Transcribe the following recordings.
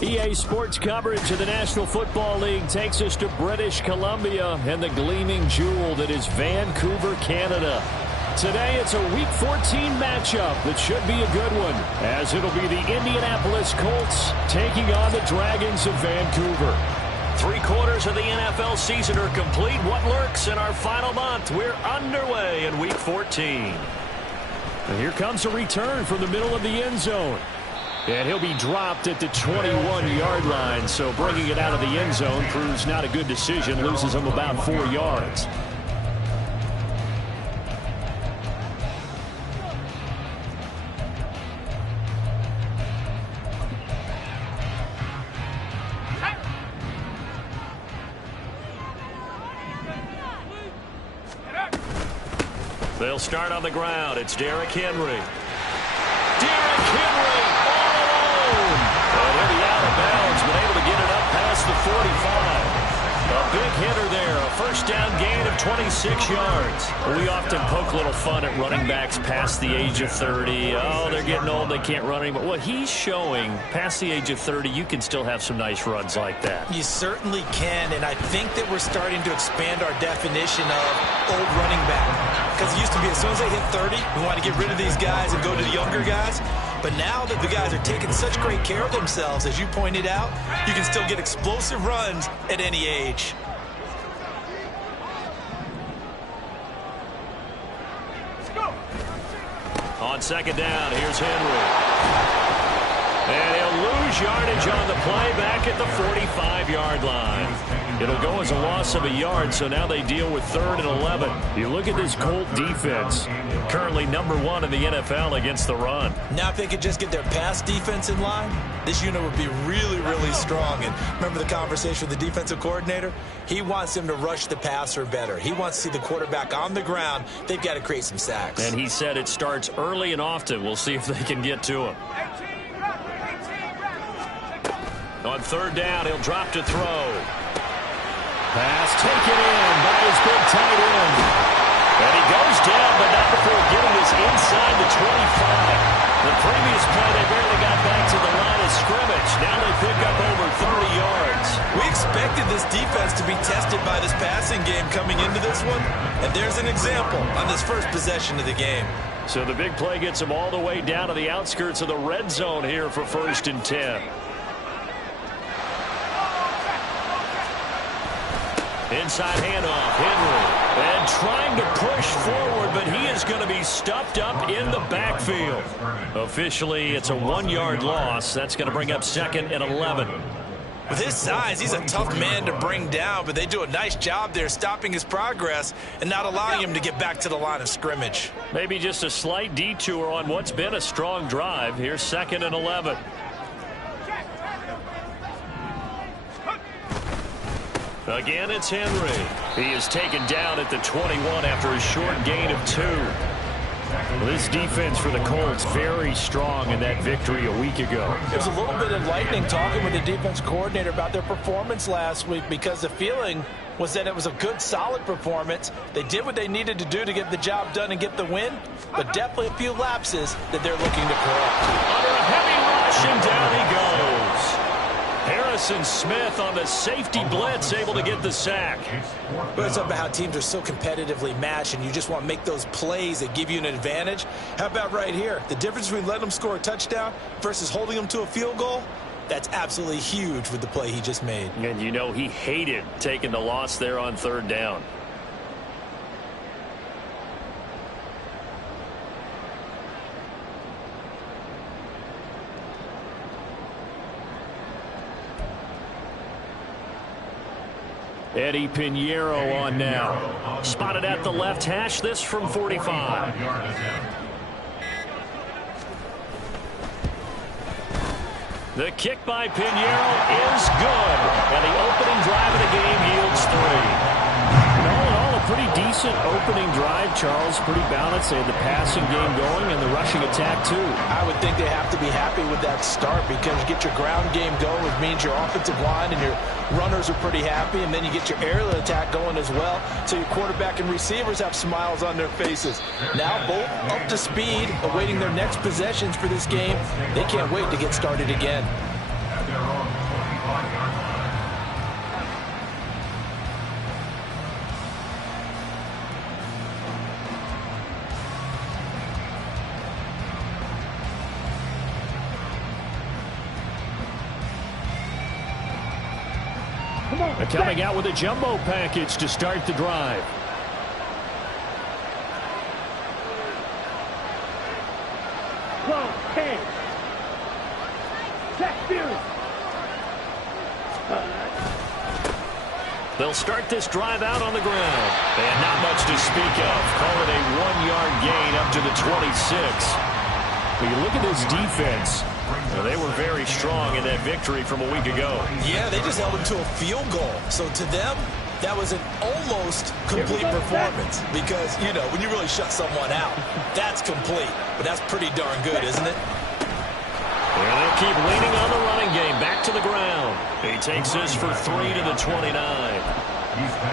EA Sports coverage of the National Football League takes us to British Columbia and the gleaming jewel that is Vancouver, Canada. Today it's a Week 14 matchup that should be a good one, as it'll be the Indianapolis Colts taking on the Dragons of Vancouver. 3/4 of the NFL season are complete. What lurks in our final month? We're underway in Week 14. And here comes a return from the middle of the end zone. And he'll be dropped at the 21-yard line, so bringing it out of the end zone proves not a good decision, loses him about 4 yards. They'll start on the ground. It's Derrick Henry. Derrick Henry all alone. And he'll be out of bounds, but able to get it up past the 45. A big hitter there. A first down gain of 26 yards. We often poke a little fun at running backs past the age of 30. Oh, they're getting old. They can't run anymore. Well, he's showing past the age of 30, you can still have some nice runs like that. You certainly can, and I think that we're starting to expand our definition of old running back. Because it used to be as soon as they hit 30, we want to get rid of these guys and go to the younger guys. But now that the guys are taking such great care of themselves, as you pointed out, you can still get explosive runs at any age. On second down, here's Henry. And he'll lose yardage on the play back at the 45-yard line. It'll go as a loss of a yard, so now they deal with 3rd and 11. You look at this Colt defense, currently #1 in the NFL against the run. Now if they could just get their pass defense in line, this unit would be really, really strong. And remember the conversation with the defensive coordinator? He wants them to rush the passer better. He wants to see the quarterback on the ground. They've got to create some sacks. And he said it starts early and often. We'll see if they can get to him. On 3rd down, he'll drop to throw. Pass taken in by his big tight end. And he goes down, but not before getting this inside the 25. The previous play, they barely got back to the line of scrimmage. Now they pick up over 30 yards. We expected this defense to be tested by this passing game coming into this one. And there's an example on this first possession of the game. So the big play gets them all the way down to the outskirts of the red zone here for 1st and 10. Inside handoff, Henry. And trying to push forward, but he is going to be stuffed up in the backfield. Officially, it's a 1-yard loss. That's going to bring up 2nd and 11. With his size, he's a tough man to bring down, but they do a nice job there stopping his progress and not allowing him to get back to the line of scrimmage. Maybe just a slight detour on what's been a strong drive. Here's 2nd and 11. Again, it's Henry. He is taken down at the 21 after a short gain of 2. This defense for the Colts very strong in that victory a week ago. It was a little bit enlightening talking with the defense coordinator about their performance last week, because the feeling was that it was a good, solid performance. They did what they needed to do to get the job done and get the win, but definitely a few lapses that they're looking to correct. Under a heavy rush, and down he goes. Harrison Smith on the safety blitz, able to get the sack. But it's about how teams are so competitively matched, and you just want to make those plays that give you an advantage. How about right here? The difference between letting them score a touchdown versus holding them to a field goal, that's absolutely huge with the play he just made. And you know he hated taking the loss there on 3rd down. Eddie Pinheiro on now. Spotted at the left hash, this from 45. The kick by Pinheiro is good. And the opening drive of the game yields 3. All in all, a pretty decent opening drive, Charles. Pretty balanced. They had the passing game going and the rushing attack, too. I would think they have to be happy with that start, because you get your ground game going, which means your offensive line and your runners are pretty happy, and then you get your aerial attack going as well, so your quarterback and receivers have smiles on their faces. Now both up to speed, awaiting their next possessions for this game. They can't wait to get started again. They're coming out with a jumbo package to start the drive. They'll start this drive out on the ground. And not much to speak of. Call it a 1-yard gain up to the 26. When you look at this defense, they were very strong in that victory from a week ago. Yeah, they just held them to a field goal. So to them, that was an almost complete performance. Because, you know, when you really shut someone out, that's complete. But that's pretty darn good, isn't it? And they'll keep leaning on the running game. Back to the ground. He takes this for 3 to the 29.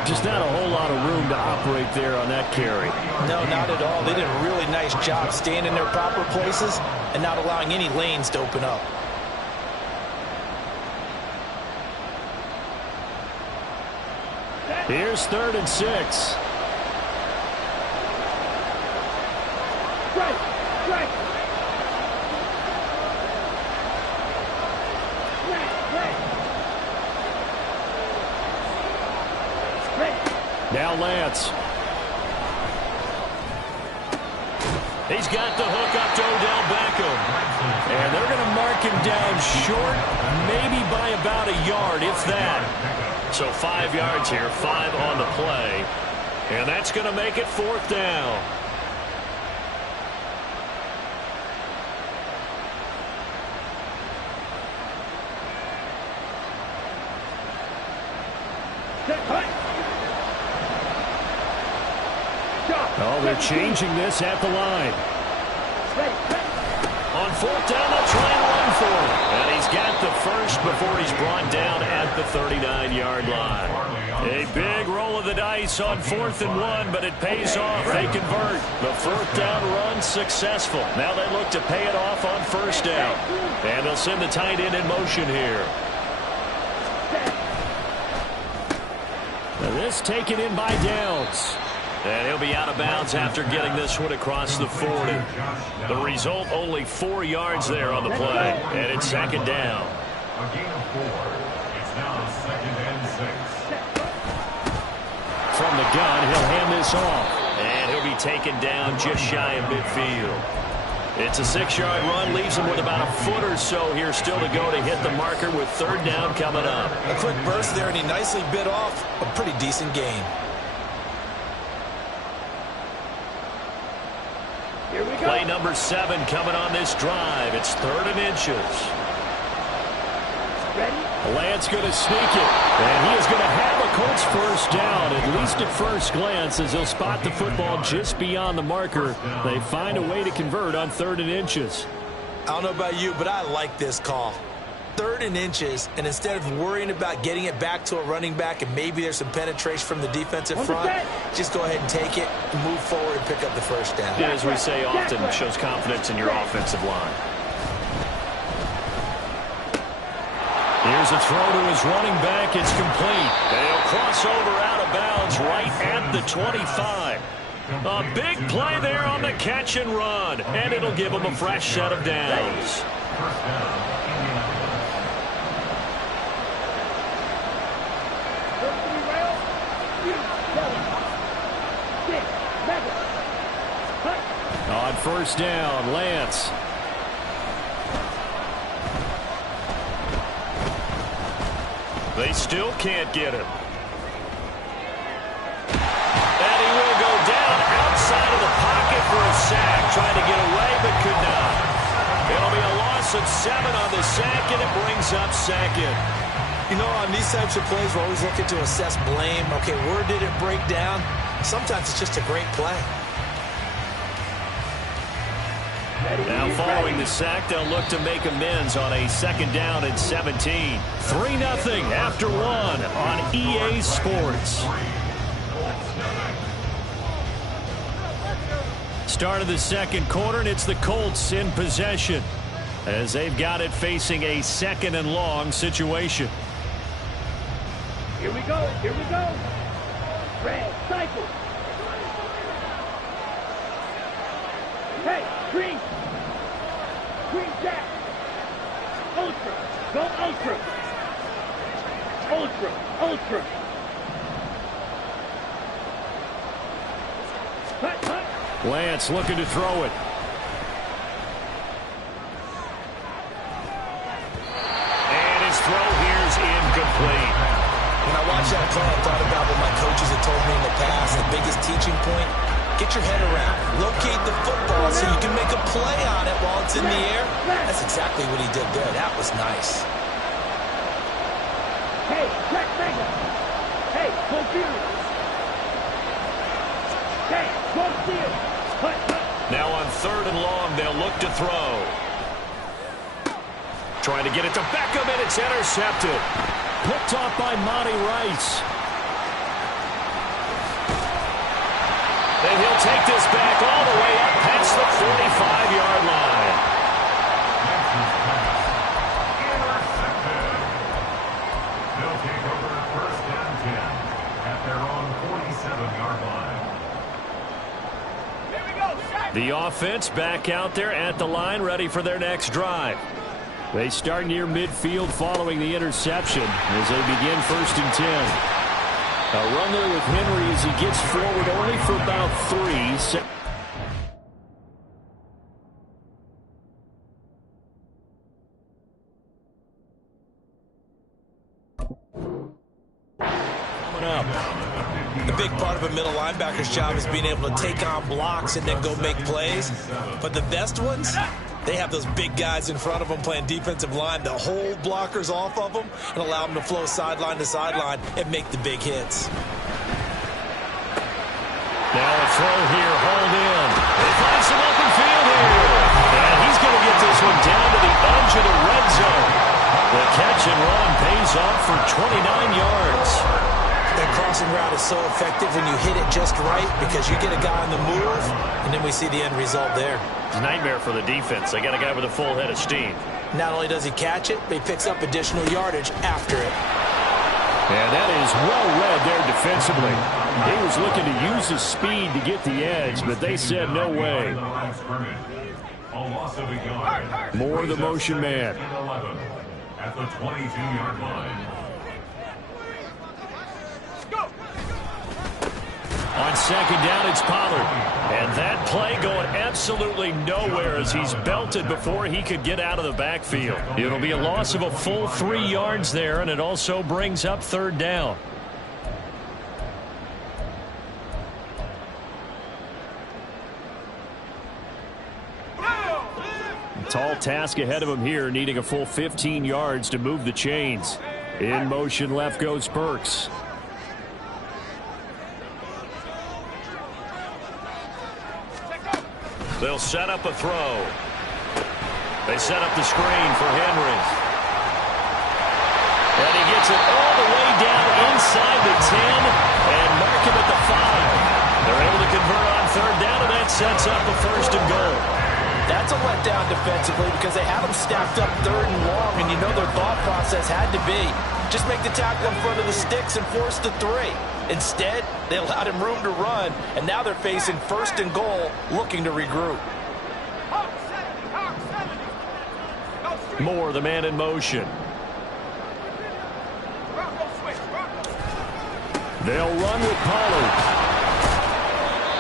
Just not a whole lot of room to operate there on that carry. No, not at all. They did a really nice job staying in their proper places and not allowing any lanes to open up. Here's 3rd and 6. Now Lance. He's got the hook up to Odell Beckham. And they're going to mark him down short, maybe by about a yard, if that. So 5 yards here, 5 on the play. And that's going to make it 4th down. Oh, they're changing this at the line. On 4th down, they'll try and run for it. And he's got the first before he's brought down at the 39-yard line. A big roll of the dice on 4th and 1, but it pays off. They convert. The 4th down run successful. Now they look to pay it off on 1st down. And they'll send the tight end in motion here. Now this taken in by Downs. And he'll be out of bounds after getting this one across the 40. The result, only 4 yards there on the play. And it's 2nd down. A gain of 4. It's now 2nd and 6. From the gun, he'll hand this off. And he'll be taken down just shy of midfield. It's a 6-yard run, leaves him with about a foot or so here still to go to hit the marker with 3rd down coming up. A quick burst there, and he nicely bit off a pretty decent gain. Play number 7 coming on this drive. It's 3rd and inches. Lance going to sneak it. And he is going to have a Colts 1st down, at least at first glance, as he'll spot the football just beyond the marker. They find a way to convert on 3rd and inches. I don't know about you, but I like this call. 3rd and inches, and instead of worrying about getting it back to a running back and maybe there's some penetration from the defensive front, just go ahead and take it, move forward, and pick up the 1st down. Yeah, as we say often, shows confidence in your offensive line. Here's a throw to his running back. It's complete. They'll cross over out of bounds right at the 25. A big play there on the catch and run, and it'll give them a fresh set of downs. 1st down. On 1st down, Lance. They still can't get him. And he will go down outside of the pocket for a sack. Trying to get away, but could not. It'll be a loss of 7 on the sack, and it brings up 2nd. You know, on these types of plays, we're always looking to assess blame. Okay, where did it break down? Sometimes it's just a great play. Now following the sack, they'll look to make amends on a 2nd down and 17. 3-0 after 1 on EA Sports. Start of the 2nd quarter, and it's the Colts in possession as they've got it facing a 2nd and long situation. Here we go. Here we go. Red cycle. Hey, green. Green jack. Ultra. Go ultra. Ultra, ultra. Lance looking to throw it. And his throw here's incomplete. When I watched that play, I thought about what my coaches had told me in the past. The biggest teaching point, get your head around. Locate the football so you can make a play on it while it's in the air. That's exactly what he did there. That was nice. Hey, Jack Mega. Hey, go field. Hey, go field. Now on 3rd and long, they'll look to throw. Trying to get it to Beckham, and it's intercepted. Picked off by Monty Rice. And he'll take this back all the way up past the 45-yard line. Intercepted. They'll take over 1st and 10 at their own 47-yard line. The offense back out there at the line, ready for their next drive. They start near midfield following the interception as they begin 1st and 10. A run there with Henry as he gets forward only for about 3. The big part of a middle linebacker's job is being able to take on blocks and then go make plays. But the best ones, they have those big guys in front of them playing defensive line that hold blockers off of them and allow them to flow sideline to sideline and make the big hits. Now a throw here, hold in. They find some open field here. And he's going to get this one down to the edge of the red zone. The catch and run pays off for 29 yards. That crossing route is so effective when you hit it just right because you get a guy on the move, and then we see the end result there. It's a nightmare for the defense. They got a guy with a full head of steam. Not only does he catch it, but he picks up additional yardage after it. And that is well read there defensively. He was looking to use his speed to get the edge, but they said no way. More of the motion man. At the 22-yard line. On 2nd down, it's Pollard. And that play going absolutely nowhere as he's belted before he could get out of the backfield. It'll be a loss of a full 3 yards there, and it also brings up 3rd down. Tall task ahead of him here, needing a full 15 yards to move the chains. In motion left goes Burks. They'll set up a throw. They set up the screen for Henry. And he gets it all the way down inside the 10 and mark him at the 5. They're able to convert on 3rd down, and that sets up a 1st and goal. That's a letdown defensively because they had them stacked up 3rd and long, and you know their thought process had to be just make the tackle in front of the sticks and force the 3. Instead, they allowed him room to run, and now they're facing 1st and goal, looking to regroup. Moore, the man in motion. They'll run with Pollard.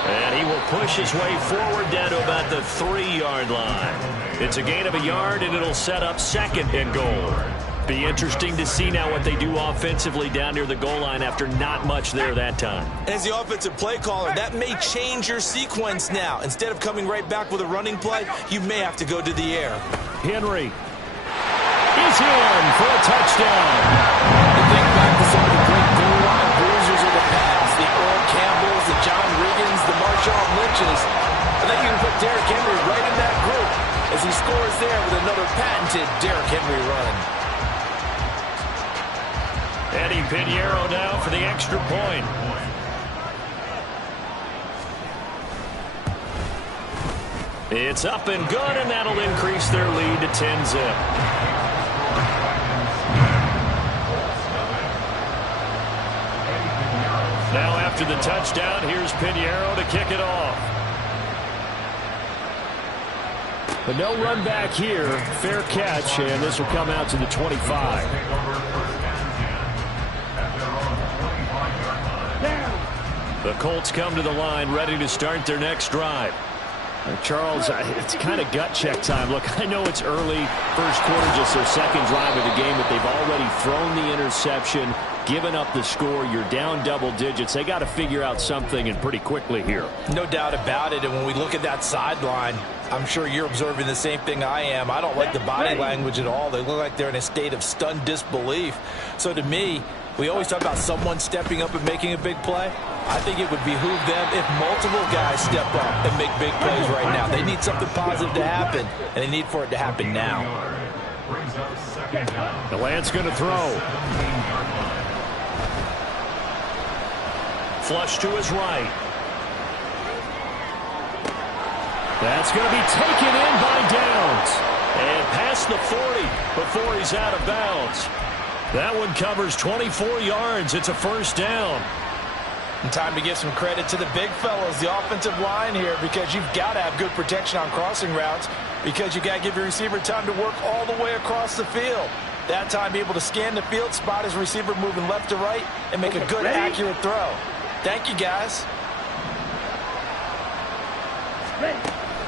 And he will push his way forward down to about the 3-yard line. It's a gain of a yard, and it'll set up 2nd and goal. Be interesting to see now what they do offensively down near the goal line after not much there that time. As the offensive play caller, that may change your sequence now. Instead of coming right back with a running play, you may have to go to the air. Henry is in for a touchdown. You think back to some of the great goal line bruisers of the past, the Earl Campbells, the John Riggins, the Marshawn Lynches. I think you can put Derrick Henry right in that group as he scores there with another patented Derrick Henry run. Eddie Pinheiro now for the extra point. It's up and good, and that'll increase their lead to 10-zip. Now after the touchdown, here's Pinheiro to kick it off. But no run back here. Fair catch, and this will come out to the 25. The Colts come to the line ready to start their next drive. Charles, it's kind of gut check time. Look, I know it's early, first quarter, just their second drive of the game, but they've already thrown the interception, given up the score. You're down double digits. They got to figure out something, and pretty quickly here. No doubt about it. And when we look at that sideline, I'm sure you're observing the same thing I am. I don't like the body language at all. They look like they're in a state of stunned disbelief. So to me, we always talk about someone stepping up and making a big play. I think it would behoove them if multiple guys step up and make big plays right now. They need something positive to happen, and they need for it to happen now. The Lance going to throw. Flush to his right. That's going to be taken in by Downs. And past the 40 before he's out of bounds. That one covers 24 yards. It's a first down. And time to give some credit to the big fellas, the offensive line here, because you've got to have good protection on crossing routes, because you got to give your receiver time to work all the way across the field. That time, be able to scan the field, spot his receiver moving left to right, and make a good, accurate throw. Thank you, guys.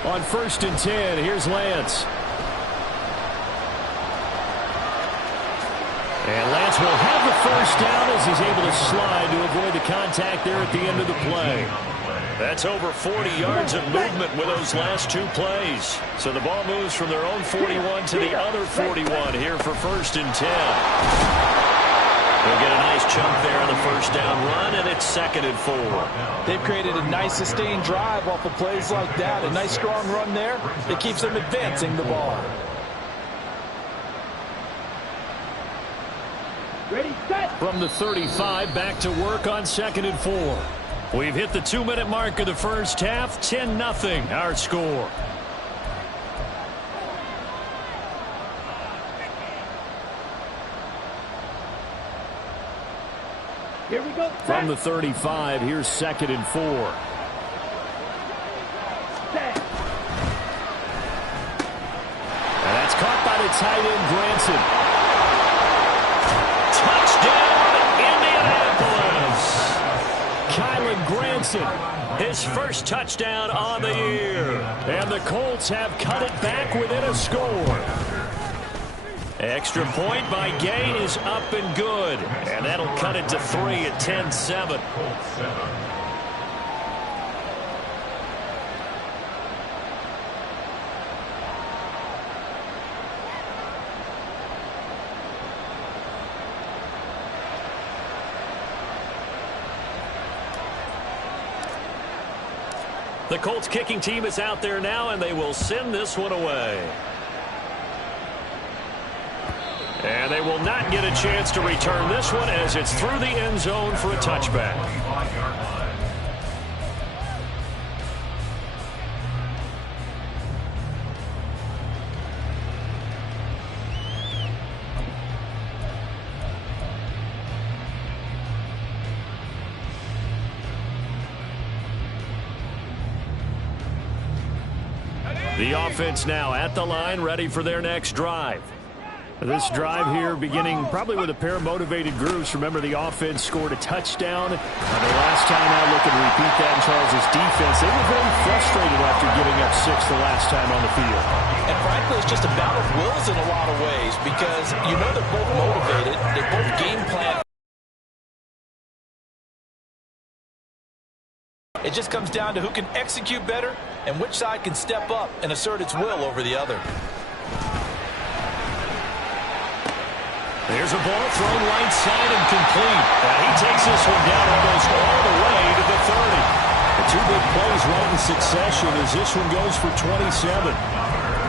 On 1st and 10, here's Lance. And Lance will have the first down as he's able to slide to avoid the contact there at the end of the play. That's over 40 yards of movement with those last two plays. So the ball moves from their own 41 to the other 41 here for 1st and 10. They'll get a nice chunk there on the first down run, and it's 2nd and 4. They've created a nice sustained drive off of plays like that. A nice strong run there that keeps them advancing the ball. Ready, set. From the 35, back to work on 2nd and 4. We've hit the 2-minute mark of the first half. 10-0 our score. Here we go. From the 35, here's 2nd and 4. Set. And that's caught by the tight end, Granson. Kylen Granson, his first touchdown on the year. And the Colts have cut it back within a score. Extra point by Gay is up and good. And that'll cut it to 3 at 10-7. The Colts kicking team is out there now, and they will send this one away. And they will not get a chance to return this one as it's through the end zone for a touchback. The offense now at the line, ready for their next drive. This drive here beginning probably with a pair of motivated groups. Remember, the offense scored a touchdown. And the last time out, looking to repeat that in Charles' defense. They were very frustrated after giving up 6 the last time on the field. And frankly, it's just a battle of wills in a lot of ways, because you know they're both motivated. They both game plan. It just comes down to who can execute better and which side can step up and assert its will over the other. There's a ball thrown right side and complete. And he takes this one down almost all the way to the 30. The two big plays right in succession as this one goes for 27.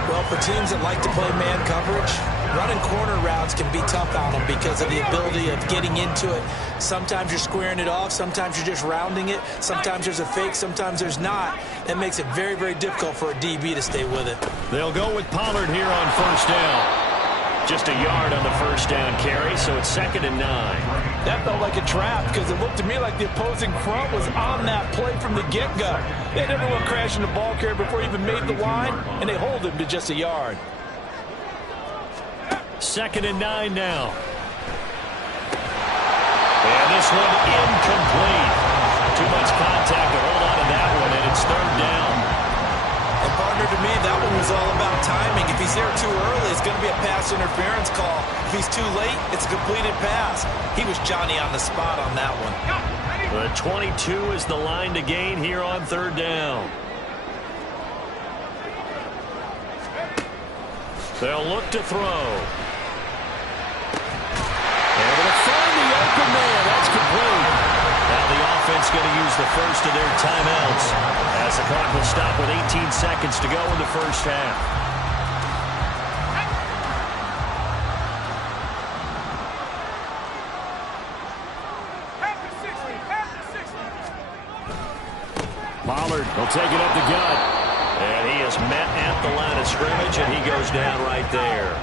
Well, for teams that like to play man coverage, running corner routes can be tough on them because of the ability of getting into it. Sometimes you're squaring it off. Sometimes you're just rounding it. Sometimes there's a fake. Sometimes there's not. That makes it very, very difficult for a DB to stay with it. They'll go with Pollard here on first down. Just a yard on the first down carry, so it's 2nd and 9. That felt like a trap because it looked to me like the opposing front was on that play from the get-go. They had everyone crashing the ball carrier before he even made the line, and they hold him to just a yard. 2nd and 9 now. And this one incomplete. Too much contact to hold on to that one, and it's third down. And partner, to me, that one was all about timing. If he's there too early, it's going to be a pass interference call. If he's too late, it's a completed pass. He was Johnny on the spot on that one. The 22 is the line to gain here on third down. They'll look to throw. Able to find the open man. That's complete. Now the offense going to use the first of their timeouts as the clock will stop with 18 seconds to go in the first half. Pollard will take it up the gut. And he is met at the line of scrimmage, and he goes down right there.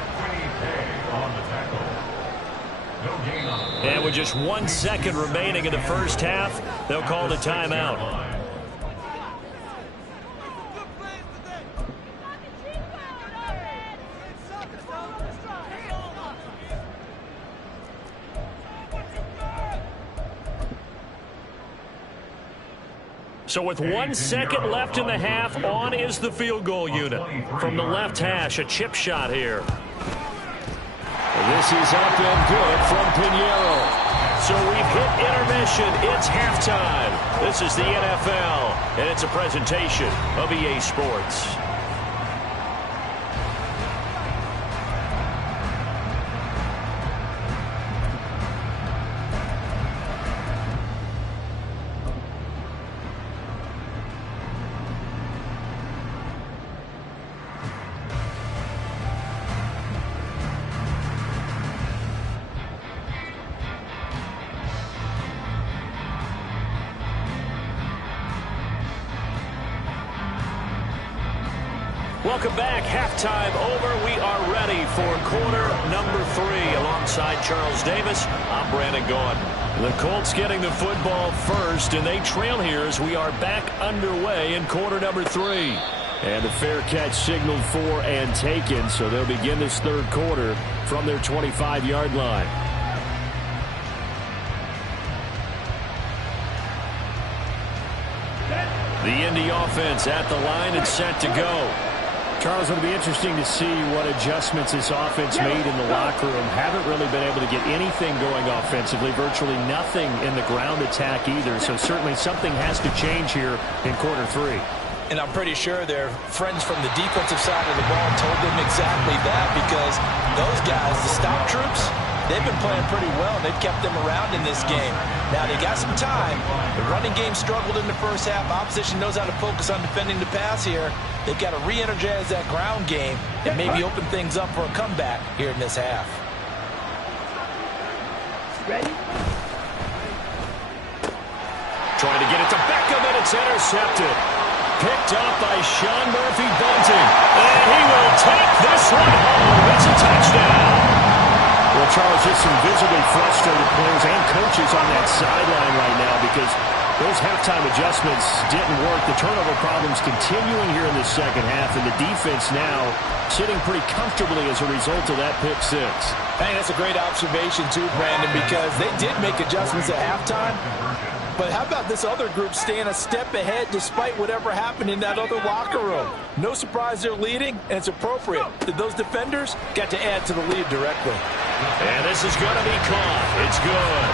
And with just 1 second remaining in the first half, they'll call the timeout. So with 1 second left in the half, on is the field goal unit. From the left hash, a chip shot here. This is up and good from Pinheiro. So we've hit intermission. It's halftime. This is the NFL, and it's a presentation of EA Sports. Welcome back. Halftime over. We are ready for quarter number 3. Alongside Charles Davis, I'm Brandon Gaudin. The Colts getting the football first, and they trail here as we are back underway in quarter number 3. And the fair catch signaled for and taken, so they'll begin this third quarter from their 25-yard line. The Indy offense at the line and set to go. Charles, it'll be interesting to see what adjustments this offense made in the locker room. Haven't really been able to get anything going offensively, virtually nothing in the ground attack either. So certainly something has to change here in quarter 3. And I'm pretty sure their friends from the defensive side of the ball told them exactly that, because those guys, the stop troops, they've been playing pretty well. They've kept them around in this game. Now, they got some time. The running game struggled in the first half. Opposition knows how to focus on defending the pass here. They've got to re-energize that ground game and maybe open things up for a comeback here in this half. Ready? Trying to get it to Beckham, and it's intercepted. Picked up by Sean Murphy-Bunting. And he will take this one home. It's a touchdown. Well, Charles, just some visibly frustrated players and coaches on that sideline right now because those halftime adjustments didn't work. The turnover problems continuing here in the second half, and the defense now sitting pretty comfortably as a result of that pick 6. I think that's a great observation too, Brandon, because they did make adjustments at halftime. But how about this other group staying a step ahead despite whatever happened in that other locker room? No surprise they're leading, and it's appropriate that those defenders got to add to the lead directly. And this is going to be caught. It's good.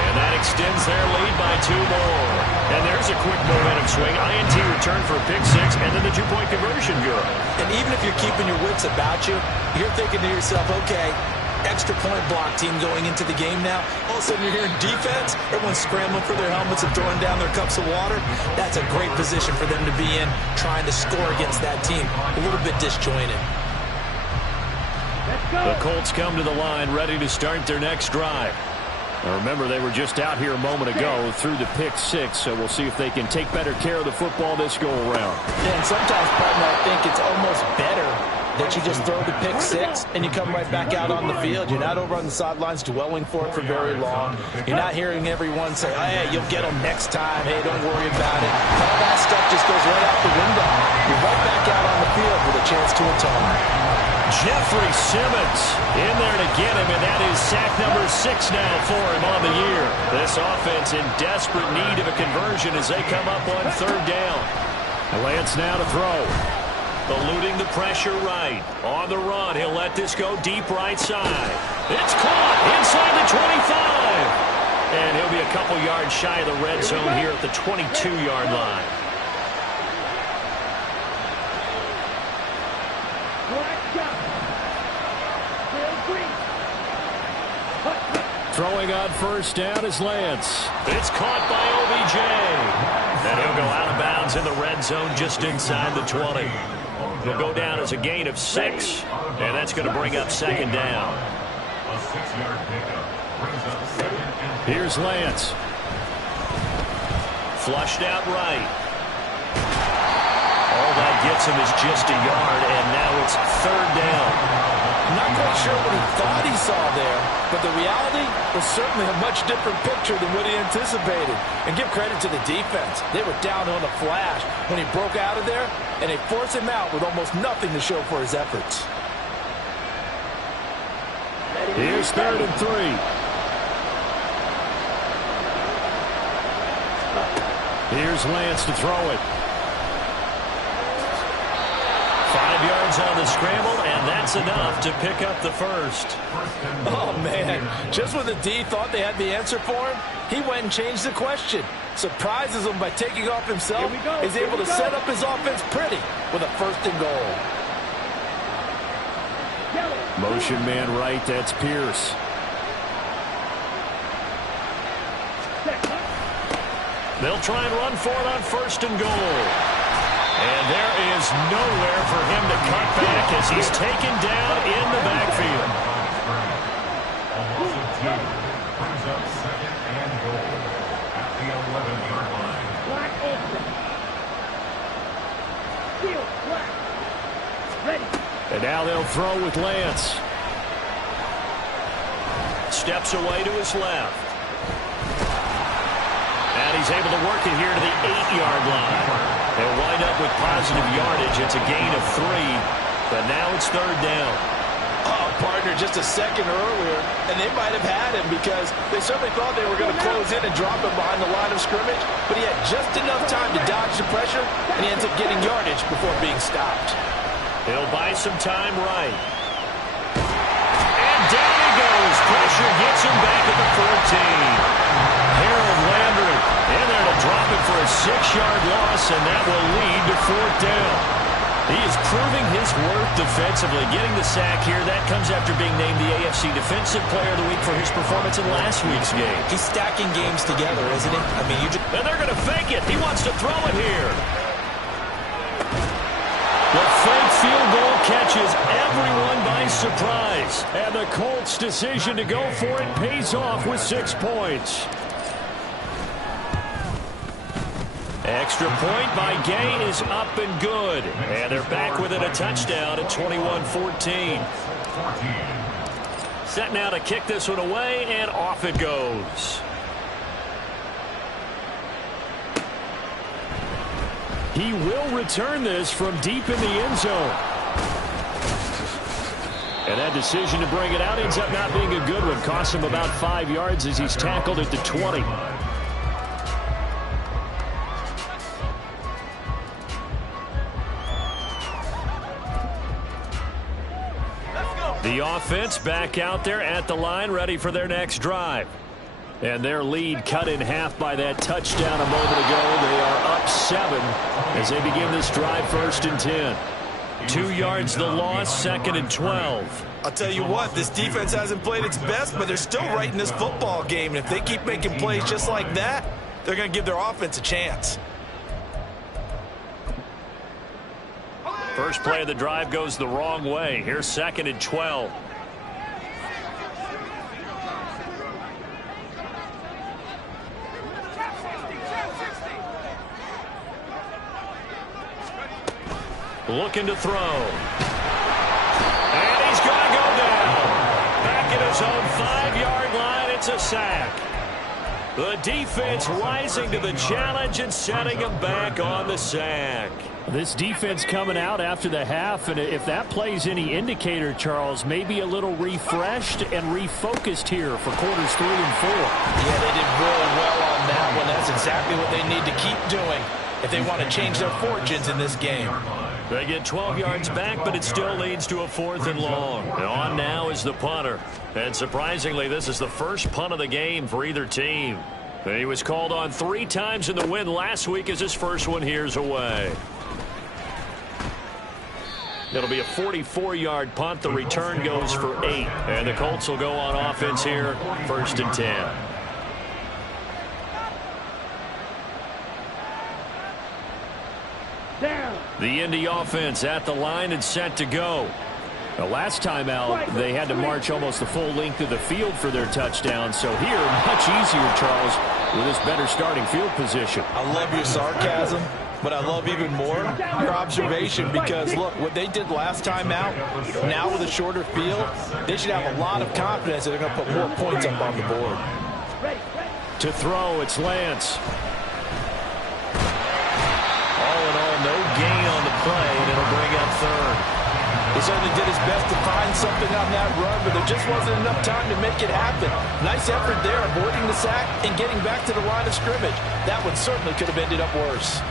And that extends their lead by 2 more. And there's a quick momentum swing. INT return for a pick 6, and then the 2-point conversion good. And even if you're keeping your wits about you, you're thinking to yourself, okay, extra point block team going into the game now. All of a sudden you're hearing defense. Everyone's scrambling for their helmets and throwing down their cups of water. That's a great position for them to be in, trying to score against that team. A little bit disjointed. The Colts come to the line ready to start their next drive. Now remember, they were just out here a moment ago through the pick 6, so we'll see if they can take better care of the football this go-around. Yeah, and sometimes, partner, I think it's almost better that you just throw the pick 6 and you come right back out on the field. You're not over on the sidelines dwelling for it for very long. You're not hearing everyone say, oh, hey, you'll get them next time. Hey, don't worry about it. All that stuff just goes right out the window. You're right back out on the field with a chance to atone. Jeffrey Simmons in there to get him, and that is sack number 6 now for him on the year. This offense in desperate need of a conversion as they come up on 3rd down. Lance now to throw. Eluding the pressure right. On the run, he'll let this go deep right side. It's caught inside the 25. And he'll be a couple yards shy of the red zone here at the 22-yard line. Throwing on 1st down is Lance. It's caught by OBJ. And he'll go out of bounds in the red zone just inside the 20. He'll go down as a gain of 6, and that's going to bring up 2nd down. A 6-yard pickup brings up 2nd and 4. Here's Lance. Flushed out right. All that gets him is just a yard, and now it's 3rd down. Not quite sure what he thought he saw there, but the reality was certainly a much different picture than what he anticipated. And give credit to the defense. They were down on a flash when he broke out of there, and they forced him out with almost nothing to show for his efforts. Here's 3rd and 3. Here's Lance to throw it. 5 yards on the scramble, and that's enough to pick up the 1st. Oh, man. Just when the D thought they had the answer for him, he went and changed the question. Surprises him by taking off himself. He's able to set up his offense pretty with a 1st and goal. Motion man right, that's Pierce. They'll try and run for it on 1st and goal. And there is nowhere for him to cut back as he's taken down in the backfield. A loss of 2 brings up 2nd and goal at the 11-yard line. Black open. Field, black. Ready. And now they'll throw with Lance. Steps away to his left. And he's able to work it here to the 8-yard line. They'll wind up with positive yardage. It's a gain of 3, but now it's 3rd down. Oh, partner, just a second earlier, and they might have had him because they certainly thought they were going to close in and drop him behind the line of scrimmage, but he had just enough time to dodge the pressure, and he ends up getting yardage before being stopped. He'll buy some time right. And down he goes. Pressure gets him back at the 14. Harold Landry in there to drop it for a 6-yard loss, and that will lead to 4th down. He is proving his worth defensively, getting the sack here. That comes after being named the AFC Defensive Player of the Week for his performance in last week's game. He's stacking games together, isn't he? I mean, And they're going to fake it. He wants to throw it here. The fake field goal catches everyone by surprise. And the Colts' decision to go for it pays off with 6 points. Extra point by Gay is up and good. And they're back within a touchdown at 21-14. Set now to kick this one away, and off it goes. He will return this from deep in the end zone. And that decision to bring it out ends up not being a good one. Costs him about 5 yards as he's tackled at the 20. The offense back out there at the line, ready for their next drive. And their lead cut in half by that touchdown a moment ago. They are up 7 as they begin this drive, 1st and 10. 2 yards the loss, 2nd and 12. I'll tell you what, this defense hasn't played its best, but they're still right in this football game. And if they keep making plays just like that, they're going to give their offense a chance. First play of the drive goes the wrong way. Here's 2nd and 12. Looking to throw. And he's going to go down. Back at his own 5-yard line, it's a sack. The defense rising to the challenge and setting him back on the sack. This defense coming out after the half, and if that plays any indicator, Charles, maybe a little refreshed and refocused here for quarters 3 and 4. Yeah, they did really well on that one. That's exactly what they need to keep doing if they want to change their fortunes in this game. They get 12 yards back, but it still leads to a 4th and long. And on now is the punter. And surprisingly, this is the first punt of the game for either team. He was called on 3 times in the win last week as his first one here's away. It'll be a 44-yard punt. The return goes for 8. And the Colts will go on offense here, 1st and 10. Down. The Indy offense at the line and set to go. The last time out, they had to march almost the full length of the field for their touchdown. So here, much easier, Charles, with this better starting field position. I love your sarcasm, but I love even more your observation because, look, what they did last time out, now with a shorter field, they should have a lot of confidence that they're going to put more points up on the board. To throw, it's Lance. All in all, no gain on the play, and it'll bring up 3rd. He certainly did his best to find something on that run, but there just wasn't enough time to make it happen. Nice effort there, avoiding the sack and getting back to the line of scrimmage. That one certainly could have ended up worse.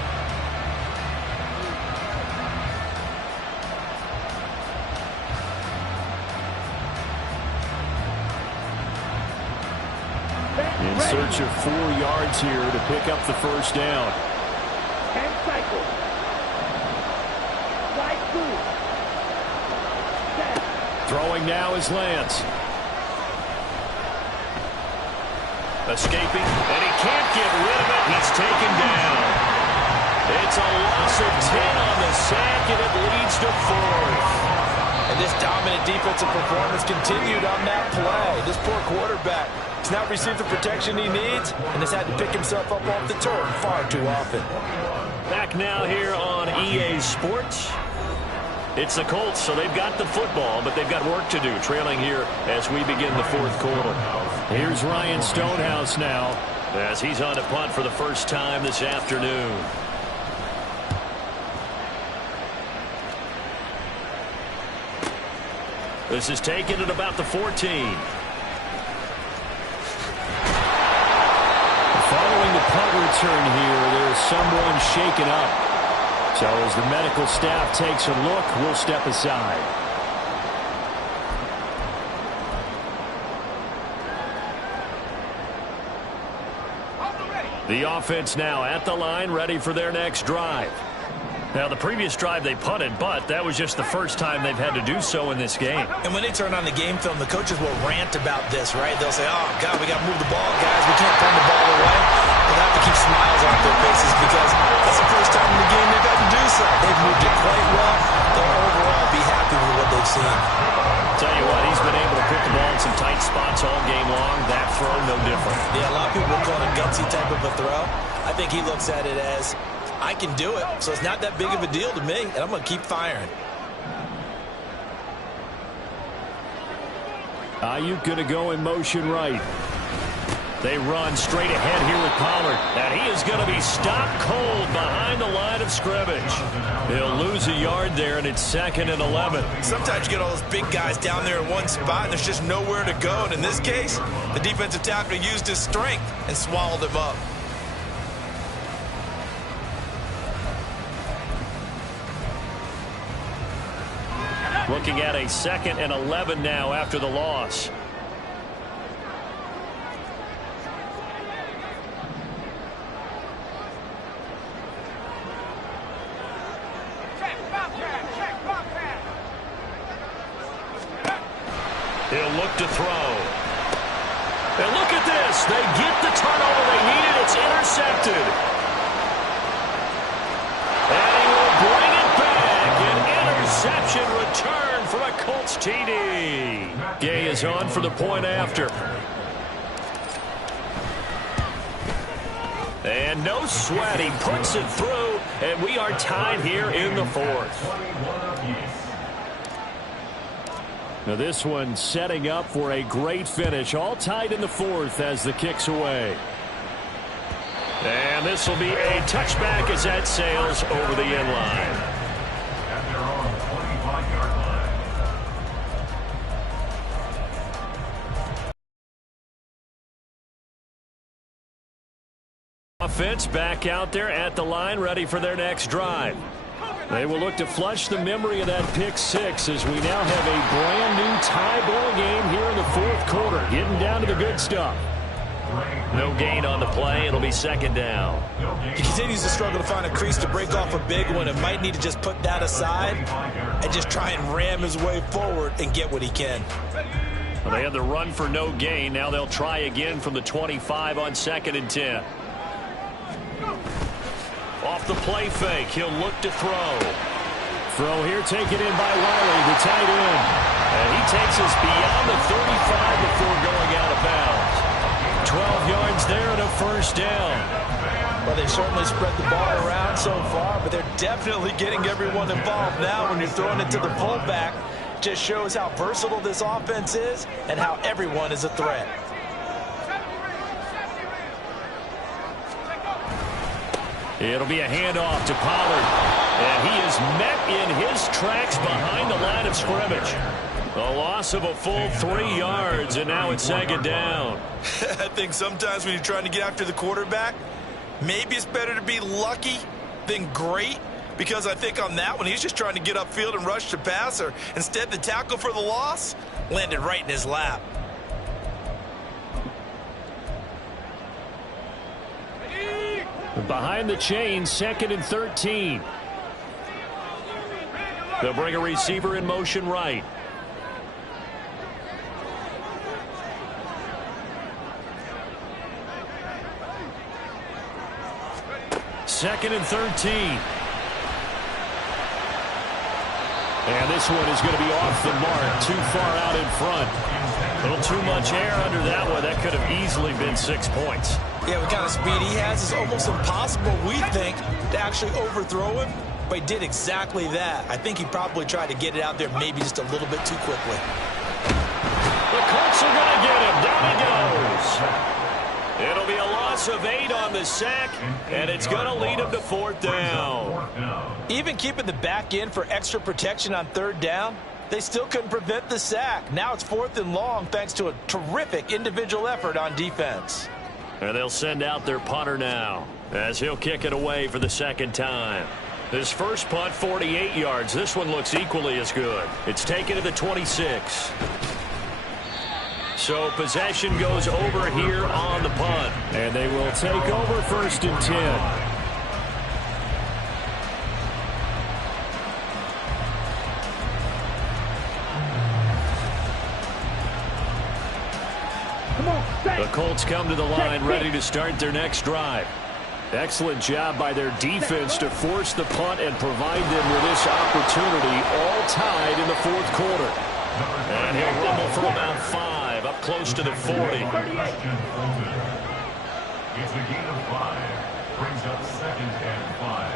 In search of 4 yards here to pick up the 1st down. And cycle. Slide through. Throwing now is Lance. Escaping, and he can't get rid of it. He's taken down. It's a loss of 10 on the sack, and it leads to 4th. And this dominant defensive performance continued on that play. This poor quarterback has not received the protection he needs and has had to pick himself up off the turf far too often. Back now here on EA Sports. It's the Colts, so they've got the football, but they've got work to do, trailing here as we begin the 4th quarter. Here's Ryan Stonehouse now as he's on to punt for the first time this afternoon. This is taken at about the 14. Following the punt return here, there's someone shaken up. So as the medical staff takes a look, we'll step aside. The offense now at the line, ready for their next drive. Now, the previous drive they punted, but that was just the first time they've had to do so in this game. And when they turn on the game film, the coaches will rant about this, right? They'll say, oh, God, we got to move the ball, guys. We can't turn the ball away. They'll have to keep smiles on their faces because that's the first time in the game they've had to do so. They've moved it quite well. They'll overall be happy with what they've seen. Tell you what, he's been able to put the ball in some tight spots all game long. That throw, no different. Yeah, a lot of people will call it a gutsy type of a throw. I think he looks at it as, I can do it, so it's not that big of a deal to me, and I'm going to keep firing. Ayuk going to go in motion right. They run straight ahead here with Pollard, and he is going to be stopped cold behind the line of scrimmage. He'll lose a yard there, and it's 2nd and 11. Sometimes you get all those big guys down there in one spot, and there's just nowhere to go, and in this case, the defensive tackle used his strength and swallowed him up. Looking at a 2nd and 11 now after the loss. He'll look to throw. And look at this. They get the turnover they needed. It's intercepted. And he will bring it back. An interception return for a Colts TD. Gay is on for the point after. And no sweat. He puts it through. And we are tied here in the 4th. Now this one setting up for a great finish. All tied in the 4th as the kick's away. And this will be a touchback as that sails over the end line. At their own 25-yard line. Offense back out there at the line, ready for their next drive. They will look to flush the memory of that pick six as we now have a brand new tie ball game here in the fourth quarter, getting down to the good stuff. No gain on the play. It'll be second down. He continues to struggle to find a crease to break off a big one and might need to just put that aside and just try and ram his way forward and get what he can. Well, they had the run for no gain. Now they'll try again from the 25 on 2nd and 10. Off the play fake, he'll look to throw. Throw here taken in by Wiley, the tight end. And he takes us beyond the 35 before going out of bounds. 12 yards there and a first down. Well, they certainly spread the ball around so far, but they're definitely getting everyone involved now when you're throwing it to the fullback. Just shows how versatile this offense is and how everyone is a threat. It'll be a handoff to Pollard. And he is met in his tracks behind the line of scrimmage. A loss of a full 3 yards, and now it's second down. I think sometimes when you're trying to get after the quarterback, maybe it's better to be lucky than great, because I think on that one, he's just trying to get upfield and rush the passer. Instead, the tackle for the loss landed right in his lap. Behind the chain, 2nd and 13. They'll bring a receiver in motion right. Second and 13. And this one is going to be off the mark, too far out in front. A little too much air under that one. That could have easily been 6 points. Yeah, what kind of speed he has is almost impossible, we think, to actually overthrow him. But he did exactly that. I think he probably tried to get it out there maybe just a little bit too quickly. The Colts are going to get him. Down he goes. It'll be a loss of 8 on the sack, and it's going to lead him to 4th down. Even keeping the back end for extra protection on 3rd down, they still couldn't prevent the sack. Now it's 4th and long thanks to a terrific individual effort on defense. And they'll send out their punter now as he'll kick it away for the second time. His first punt, 48 yards. This one looks equally as good. It's taken to the 26. So possession goes over here on the punt. And they will take over 1st and 10. The Colts come to the line ready to start their next drive. Excellent job by their defense to force the punt and provide them with this opportunity, all tied in the 4th quarter. And he'll rumble for about 5, up close to the 40. It's a gain of 5. Brings up 2nd and 5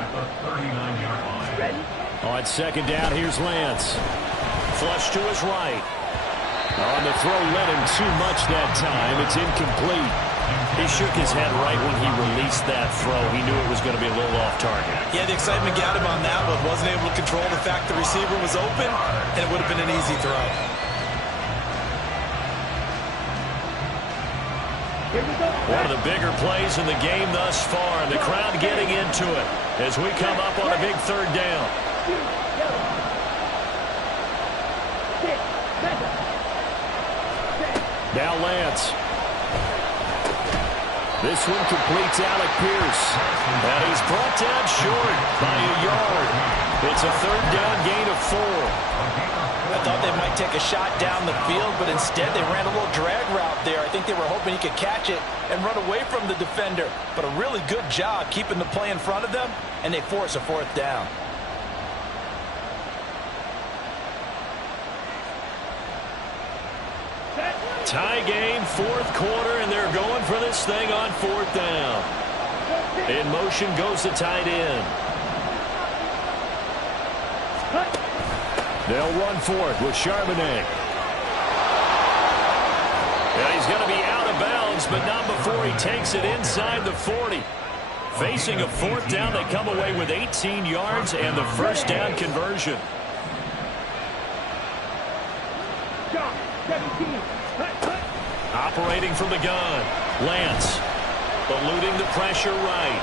at the 39-yard line. On 2nd down, here's Lance. Flush to his right. On the throw, led him too much that time. It's incomplete. He shook his head right when he released that throw. He knew it was going to be a little off target. Yeah, the excitement got him on that, but wasn't able to control the fact the receiver was open, and it would have been an easy throw. One of the bigger plays in the game thus far, and the crowd getting into it as we come up on a big 3rd down. Now Lance. This one completes Alec Pierce. And he's brought down short by a yard. It's a 3rd down gain of 4. I thought they might take a shot down the field, but instead they ran a little drag route there. I think they were hoping he could catch it and run away from the defender. But a really good job keeping the play in front of them, and they force a 4th down. Tie game, 4th quarter, and they're going for this thing on 4th down. In motion goes the tight end. They'll run for it with Charbonnet. And he's going to be out of bounds downs, but not before he takes it inside the 40. Facing a fourth down, they come away with 18 yards and the first down conversion. Shot, 17. Operating from the gun, Lance eluding the pressure right.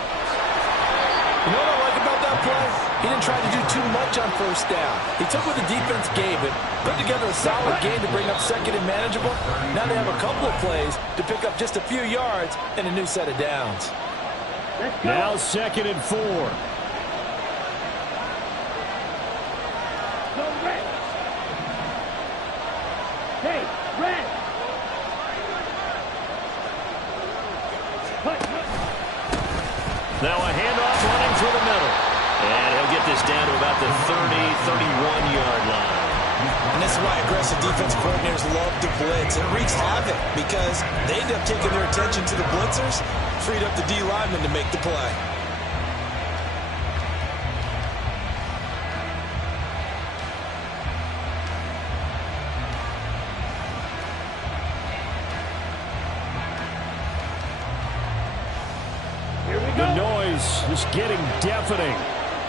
You know what I like about that play? He didn't try to do too much on first down. He took what the defense gave him, put together a solid game to bring up second and manageable. Now they have a couple of plays to pick up just a few yards and a new set of downs. Let's go. Now 2nd and 4. Go red. Hey, red. Now a handoff running through the middle. And he'll get this down to about the 30, 31-yard line. And this is why aggressive defense coordinators love to blitz. It wreaks havoc because they end up taking their attention to the blitzers, freed up the D lineman to make the play. Here we The go. noise is getting deafening.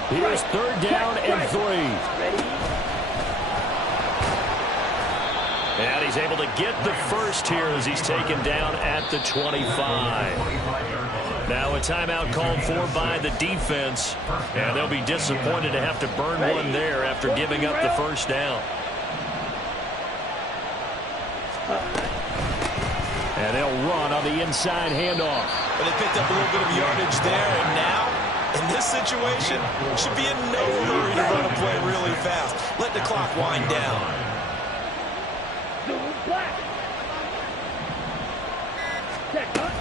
Here's 3rd down and 3. Ready? And he's able to get the first here as he's taken down at the 25. Now a timeout called for by the defense. And they'll be disappointed to have to burn one there after giving up the first down. And they'll run on the inside handoff. But they picked up a little bit of yardage there, and now, in this situation, should be in no hurry to run a play really fast. Let the clock wind down. Blue black. Check up.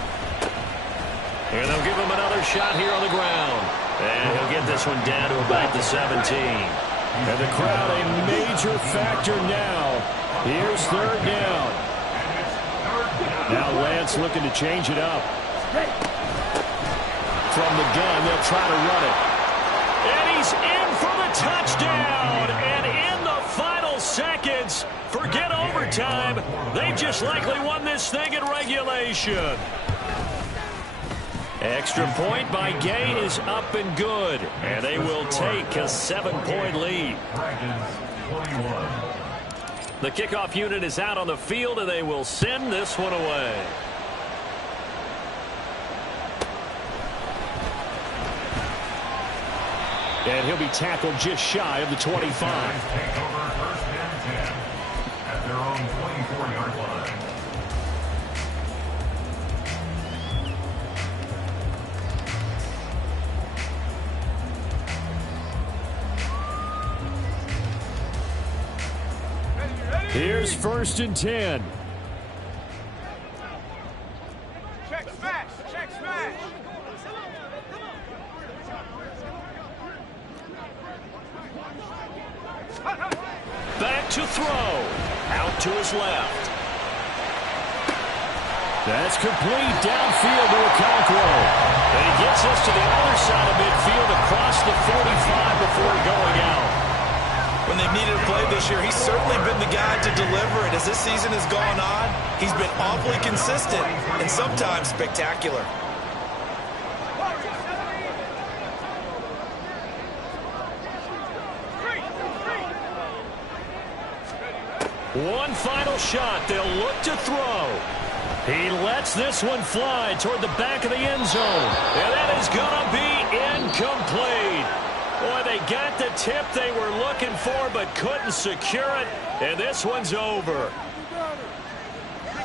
And they'll give him another shot here on the ground. And he'll get this one down to about the 17. And the crowd a major factor now. Here's 3rd down. Now Lance looking to change it up. Ready. From the gun, they'll try to run it. And he's in for the touchdown. And in the final seconds, forget overtime. They just likely won this thing in regulation. Extra point by Gay is up and good. And they will take a 7-point lead. The kickoff unit is out on the field, and they will send this one away. And he'll be tackled just shy of the 25. Take over 1st and 10 at their own 24-yard line. Here's 1st and 10. Check smash! Check smash! Back to throw. Out to his left. That's complete downfield to Okonkwo. And he gets us to the other side of midfield across the 45 before going out. When they've needed a play this year, he's certainly been the guy to deliver it. As this season has gone on, he's been awfully consistent and sometimes spectacular. One final shot. They'll look to throw. He lets this one fly toward the back of the end zone. And that is going to be incomplete. Boy, they got the tip they were looking for but couldn't secure it. And this one's over.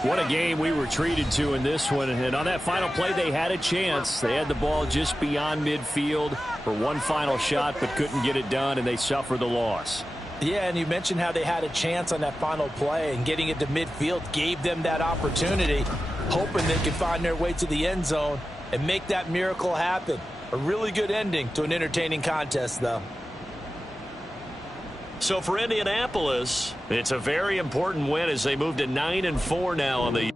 What a game we were treated to in this one. And on that final play, they had a chance. They had the ball just beyond midfield for one final shot but couldn't get it done, and they suffered the loss. Yeah, and you mentioned how they had a chance on that final play, and getting it to midfield gave them that opportunity, hoping they could find their way to the end zone and make that miracle happen. A really good ending to an entertaining contest, though. So for Indianapolis, it's a very important win as they move to 9-4 now on the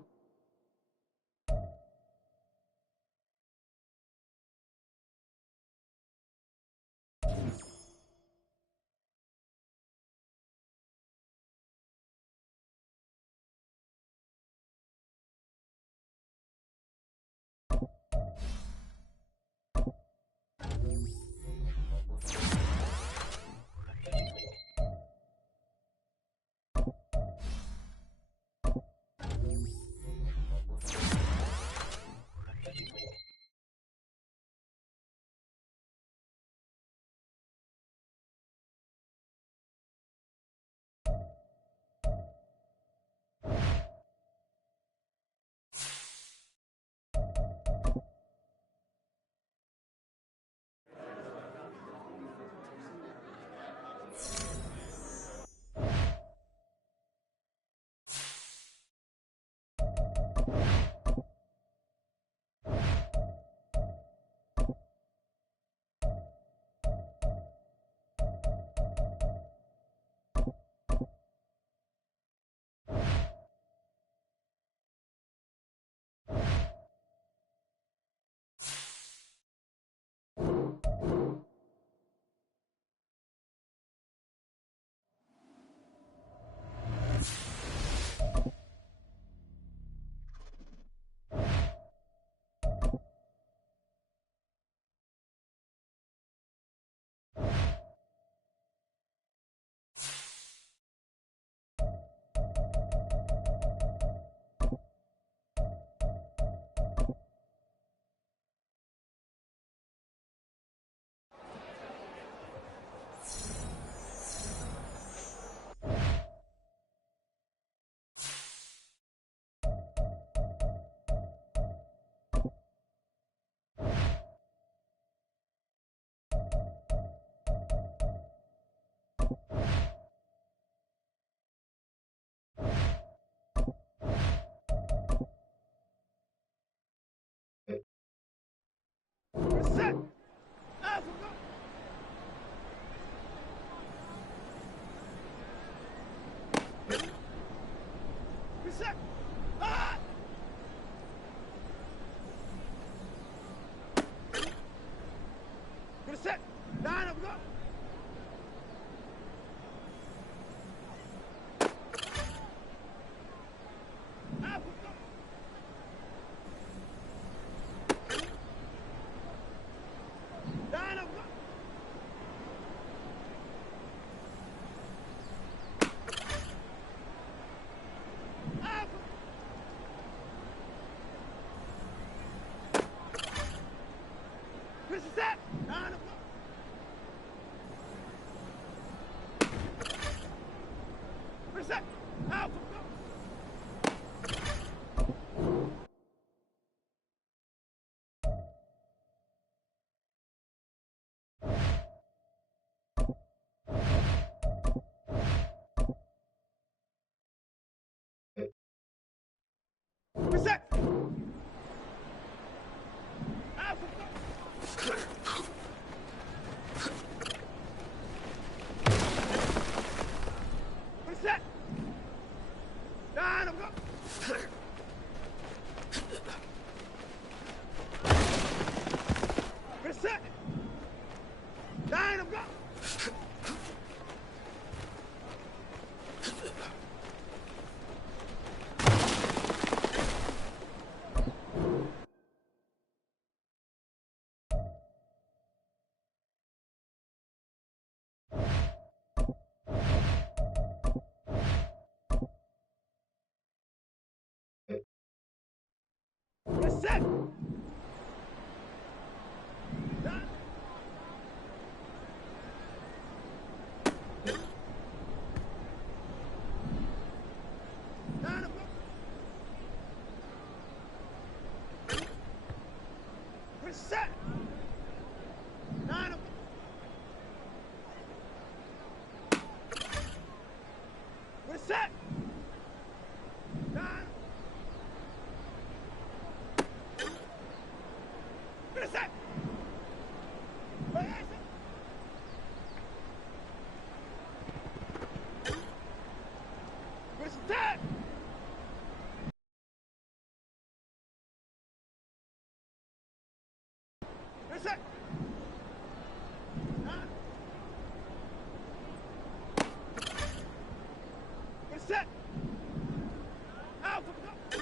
Set. Alpha, go. Reset. Ah! Reset. Line up, go. Alpha, go. Line up, go. Alpha. Reset. Line up, go. Reset. Alpha, go. Reset. Alpha, go. Reset. Line up, go. Reset. Line up, go. Reset. Line. Line up, go. Reset. Line up, go. Reset. Line. Reset. Reset. Reset. Reset. Line. Reset. Alpha, go.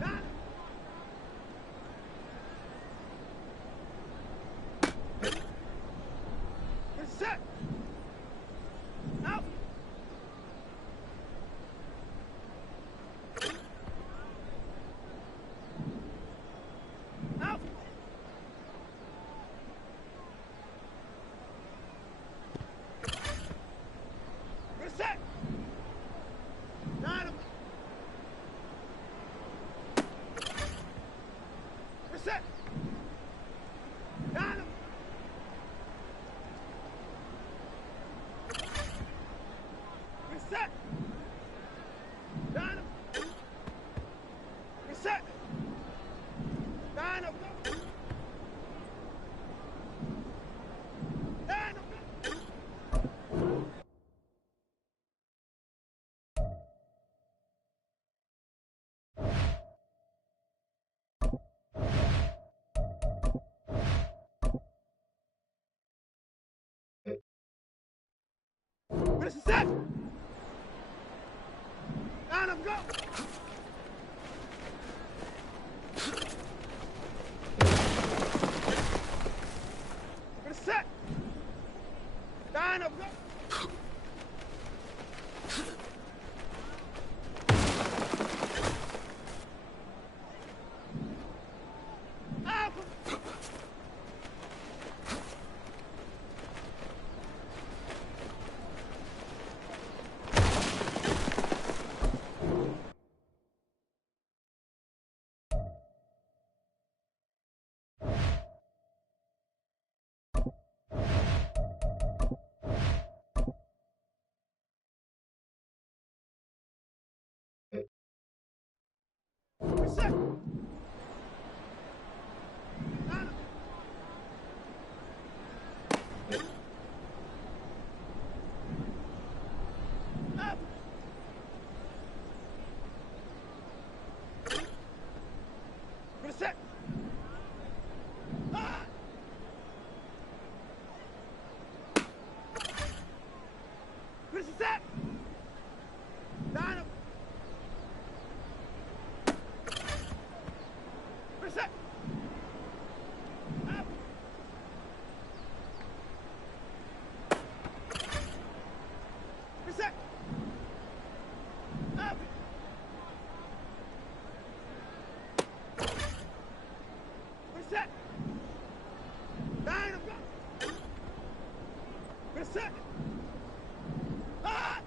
Line. Reset. Alpha. Alpha. Reset. Line up. Reset. Line up. Reset. Line up. Reset. Line up. Line up. Reset. Line up, go. Reset. Line up, go. Alpha. Reset. Reset. Reset. Down. Reset. Up. Reset. Up. Reset. Down. Reset. Ah!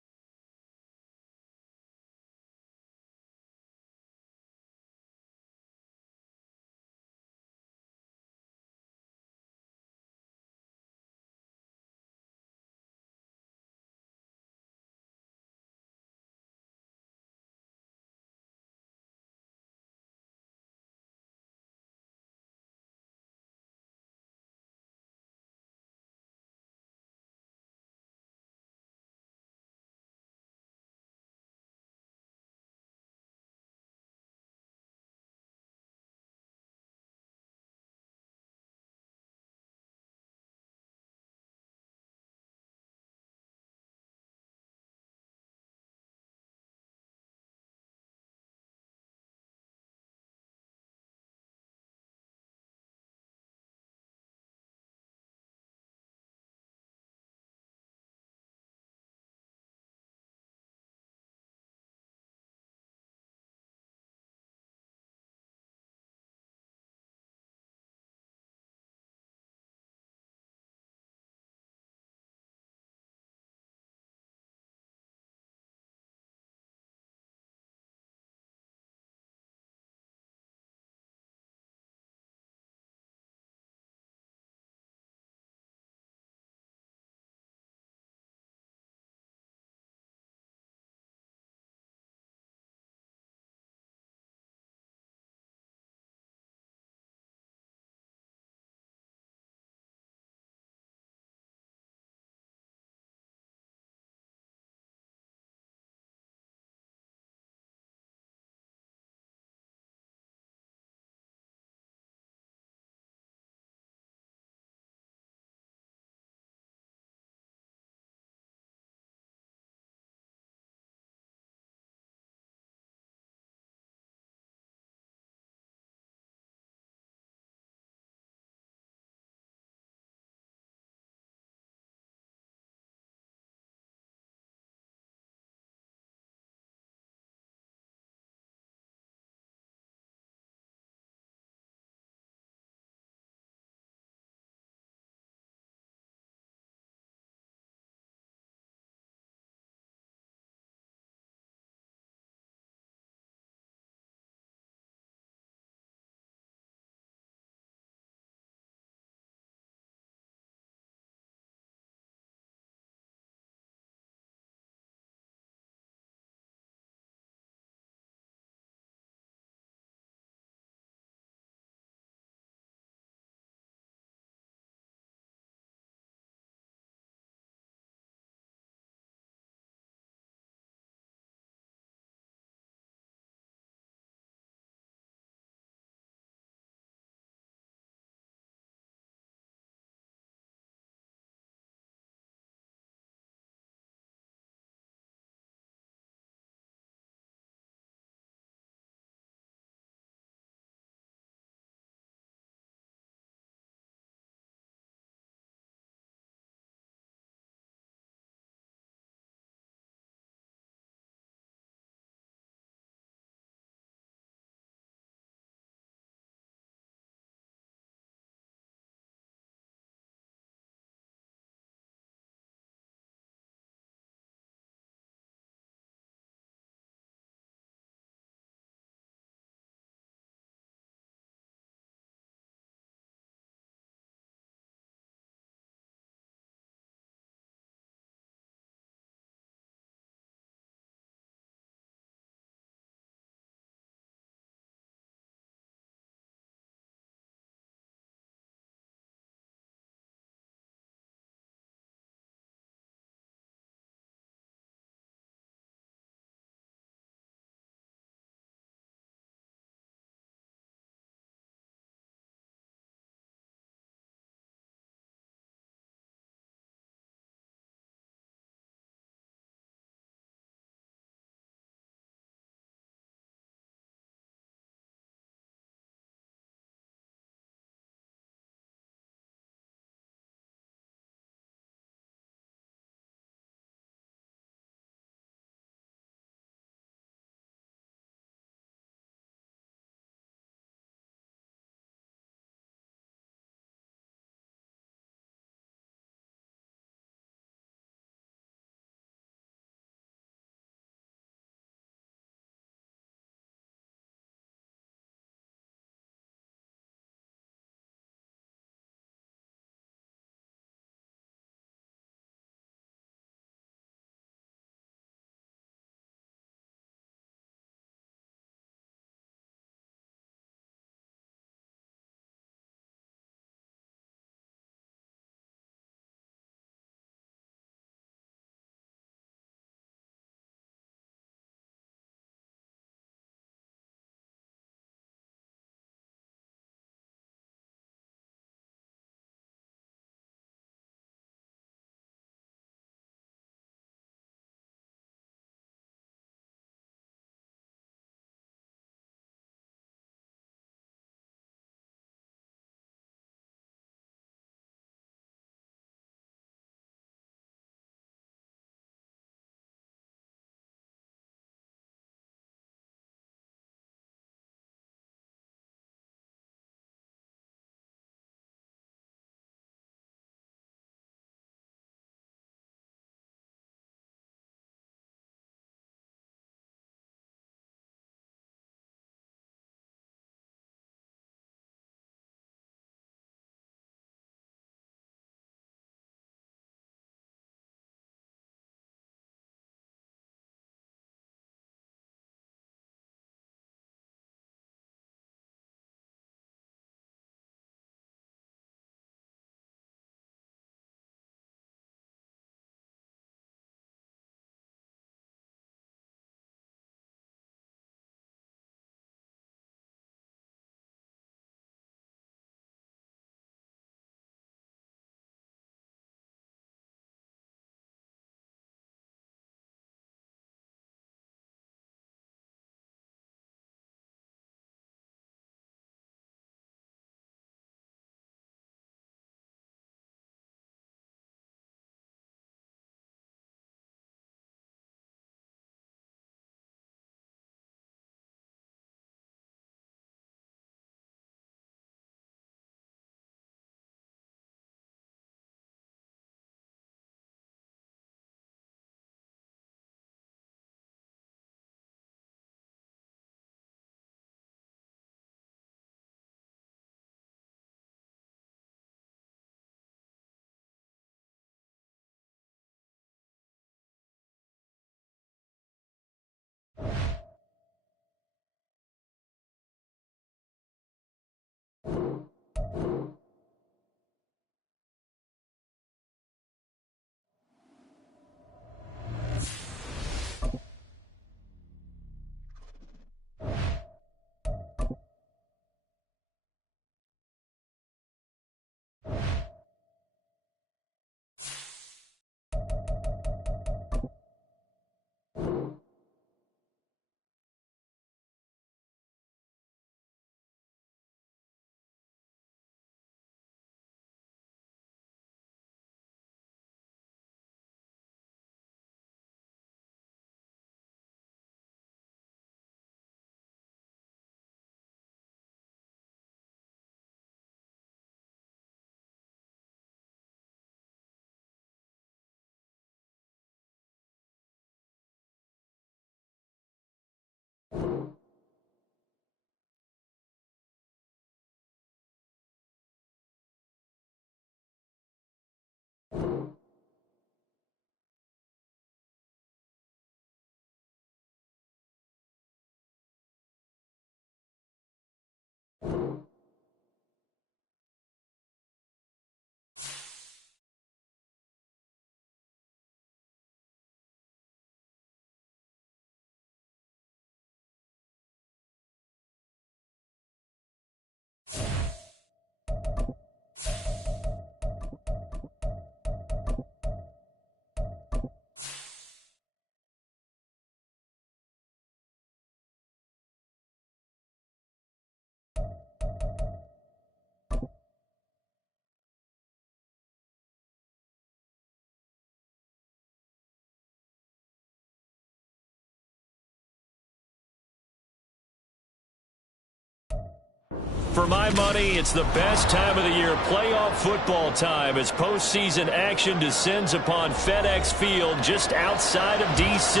for my money, it's the best time of the year, playoff football time, as postseason action descends upon FedEx Field just outside of D.C.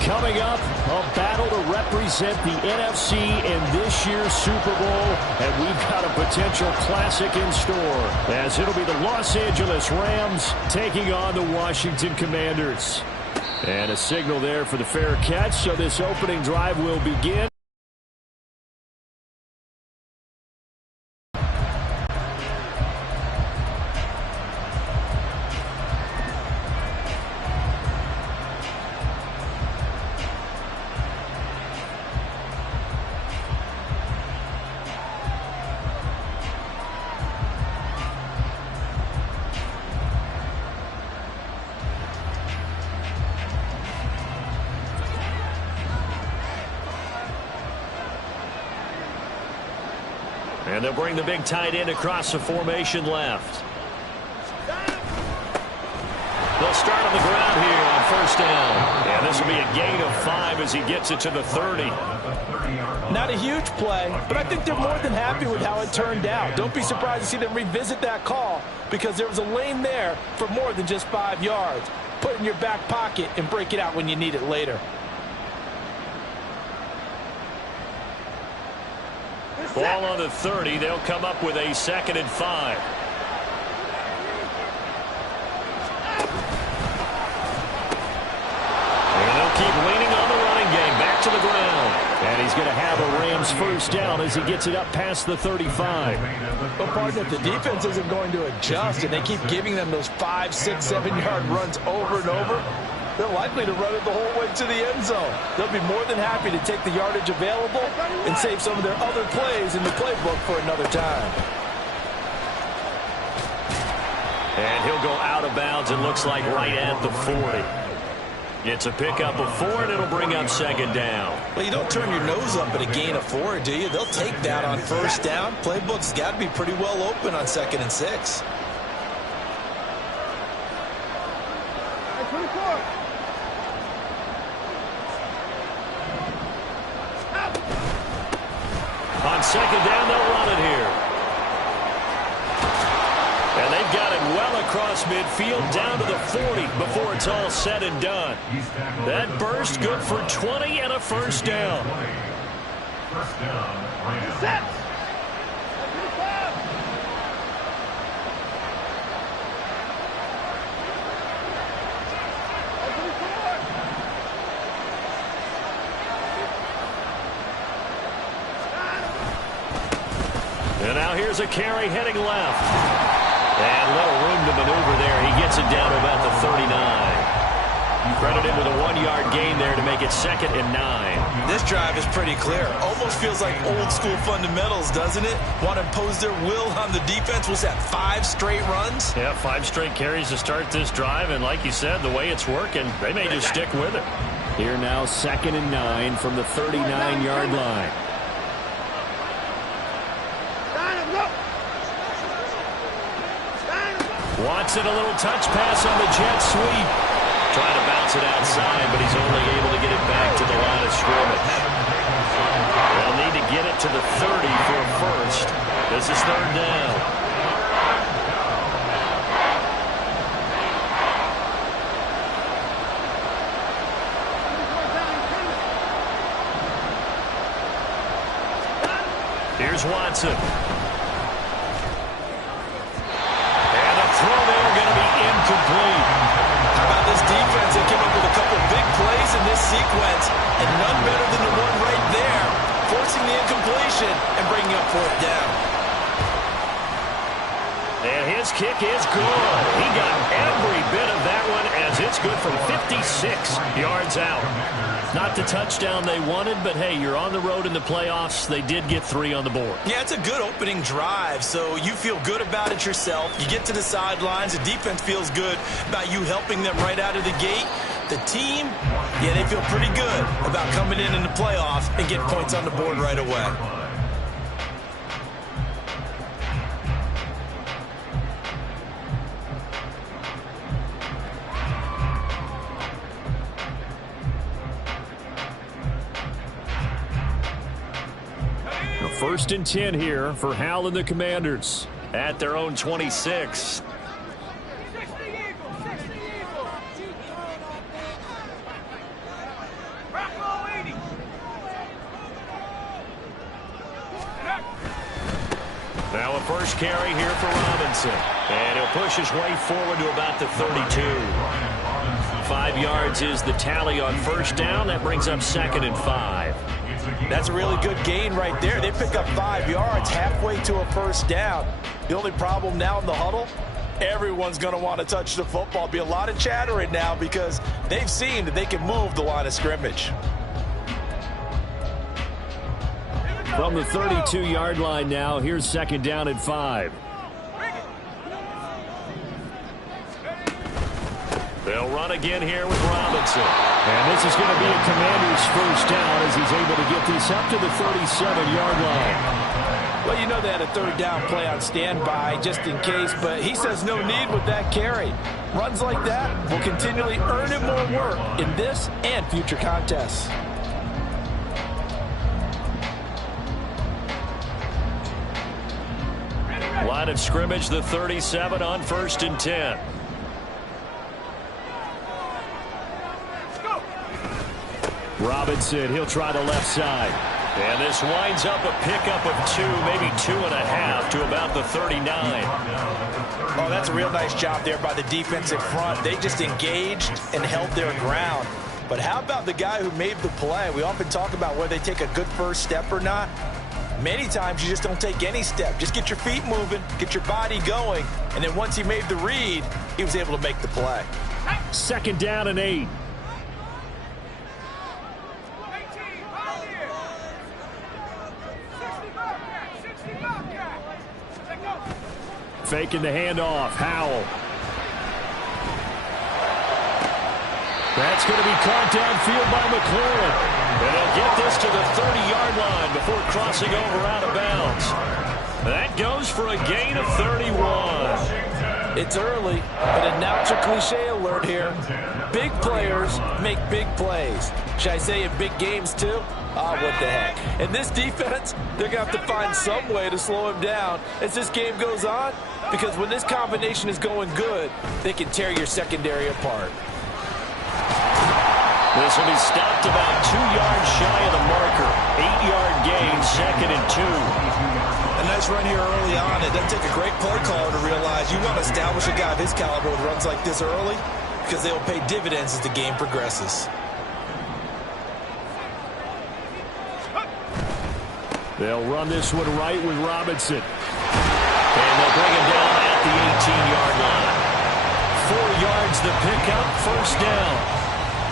Coming up, a battle to represent the NFC in this year's Super Bowl, and we've got a potential classic in store, as it'll be the Los Angeles Rams taking on the Washington Commanders. And a signal there for the fair catch, so this opening drive will begin. And they'll bring the big tight end across the formation left. They'll start on the ground here on first down. And this will be a gain of 5 as he gets it to the 30. Not a huge play, but I think they're more than happy with how it turned out. Don't be surprised to see them revisit that call, because there was a lane there for more than just 5 yards. Put it in your back pocket and break it out when you need it later. Ball on the 30. They'll come up with a 2nd and 5. And they'll keep leaning on the running game. Back to the ground. And he's going to have a Rams first down as he gets it up past the 35. Well, partner, if the defense isn't going to adjust and they keep giving them those 5, 6, 7-yard runs over and over, they're likely to run it the whole way to the end zone. They'll be more than happy to take the yardage available and save some of their other plays in the playbook for another time. And he'll go out of bounds, it looks like right at the 40. It's a pickup of 4, and it'll bring up 2nd down. Well, you don't turn your nose up at a gain of 4, do you? They'll take that on first down. Playbook's got to be pretty well open on 2nd and 6. On 2nd down, they'll run it here. And they've got it well across midfield down to the 40 before it's all said and done. That burst good for 20 and a first down. First down, Rams. Set. And now here's a carry heading left. And little room to maneuver there. He gets it down to about the 39. Credit him with a 1-yard gain there to make it 2nd and 9. This drive is pretty clear. Almost feels like old school fundamentals, doesn't it? Want to impose their will on the defense. Was that 5 straight runs? Yeah, 5 straight carries to start this drive. And like you said, the way it's working, they may just stick with it. Here now, 2nd and 9 from the 39-yard line. Watson, a little touch pass on the jet sweep. Trying to bounce it outside, but he's only able to get it back to the line of scrimmage. They'll need to get it to the 30 for a first. This is 3rd down. Here's Watson. And a throw there going to be incomplete. How about this defense? They came up with a couple big plays in this sequence, and none better than the one right there, forcing the incompletion and bringing up 4th down. And his kick is good. He got every bit of that one as it's good from 56 yards out. Not the touchdown they wanted, but hey, you're on the road in the playoffs. They did get 3 on the board. Yeah, it's a good opening drive, so you feel good about it yourself. You get to the sidelines. The defense feels good about you helping them right out of the gate. The team, yeah, they feel pretty good about coming in the playoffs and getting points on the board right away. Hey! A 1st and 10 here for Hal and the Commanders at their own 26. Now a first carry here for Robinson. And he'll push his way forward to about the 32. 5 yards is the tally on 1st down. That brings up 2nd and 5. That's a really good gain right there. They pick up 5 yards halfway to a 1st down. The only problem now in the huddle, everyone's going to want to touch the football. Be a lot of chattering now because they've seen that they can move the line of scrimmage. From the 32-yard line now, here's 2nd down and 5. They'll run again here with Robinson. And this is going to be a Commander's 1st down as he's able to get this up to the 37-yard line. Well, you know they had a 3rd down play on standby just in case, but he says no need with that carry. Runs like that will continually earn him more work in this and future contests. Line of scrimmage, the 37 on 1st and 10. Robinson, he'll try the left side. And this winds up a pickup of 2, maybe 2.5 to about the 39. Oh, that's a real nice job there by the defensive front. They just engaged and held their ground. But how about the guy who made the play? We often talk about whether they take a good first step or not. Many times you just don't take any step. Just get your feet moving, get your body going, and then once he made the read, he was able to make the play. 2nd down and 8. Faking the handoff. Howell. That's going to be caught downfield by McLaurin. And he'll get this to the 30-yard line before crossing over out of bounds. That goes for a gain of 31. It's early, but announcer cliche alert here. Big players make big plays. Should I say in big games too? Ah, what the heck. In this defense, they're going to have to find some way to slow him down as this game goes on, because when this combination is going good, they can tear your secondary apart. This will be stopped about 2 yards shy of the marker. 8-yard gain, 2nd and 2. A nice run here early on. It doesn't take a great play caller to realize you want to establish a guy of his caliber with runs like this early, because they will pay dividends as the game progresses. They'll run this one right with Robinson. And they'll bring him down at the 18-yard line. 4 yards the pickup, 1st down.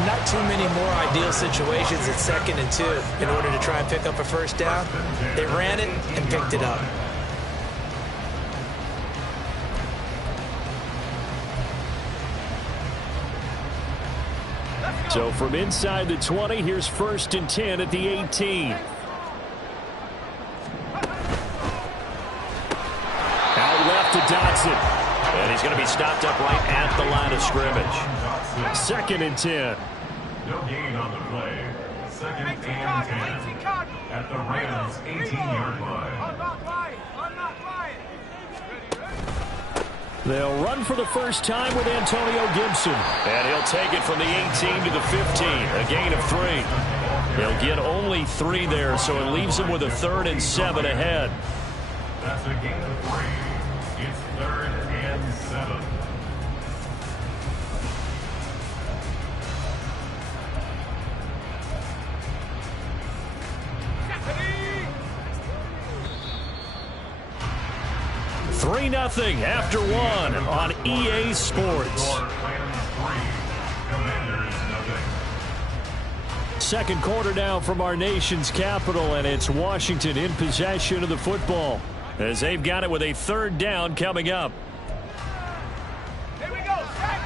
Not too many more ideal situations at 2nd and 2 in order to try and pick up a 1st down. They ran it and picked it up. So from inside the 20, here's 1st and 10 at the 18. Out left to Dotson. And he's going to be stopped up right at the line of scrimmage. 2nd and 10. No gain on the play. 2nd and 10 at the Rams' 18-yard line. They'll run for the first time with Antonio Gibson. And he'll take it from the 18 to the 15. A gain of 3. He'll get only 3 there, so it leaves him with a 3rd and 7 ahead. That's a gain of 3. It's 3rd and 7. Three 3-0 after 1 on EA Sports. Second quarter now from our nation's capital, and it's Washington in possession of the football as they've got it with a 3rd down coming up.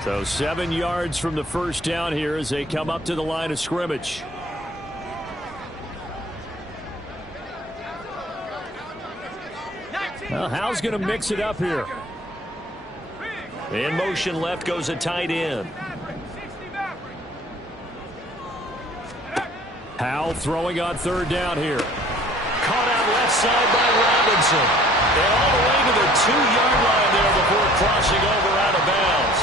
So 7 yards from the 1st down here as they come up to the line of scrimmage. Well, Hal's going to mix it up here. In motion left goes a tight end. Hal throwing on 3rd down here. Caught out left inside by Robinson. And all the way to the 2-yard line there before crossing over out of bounds.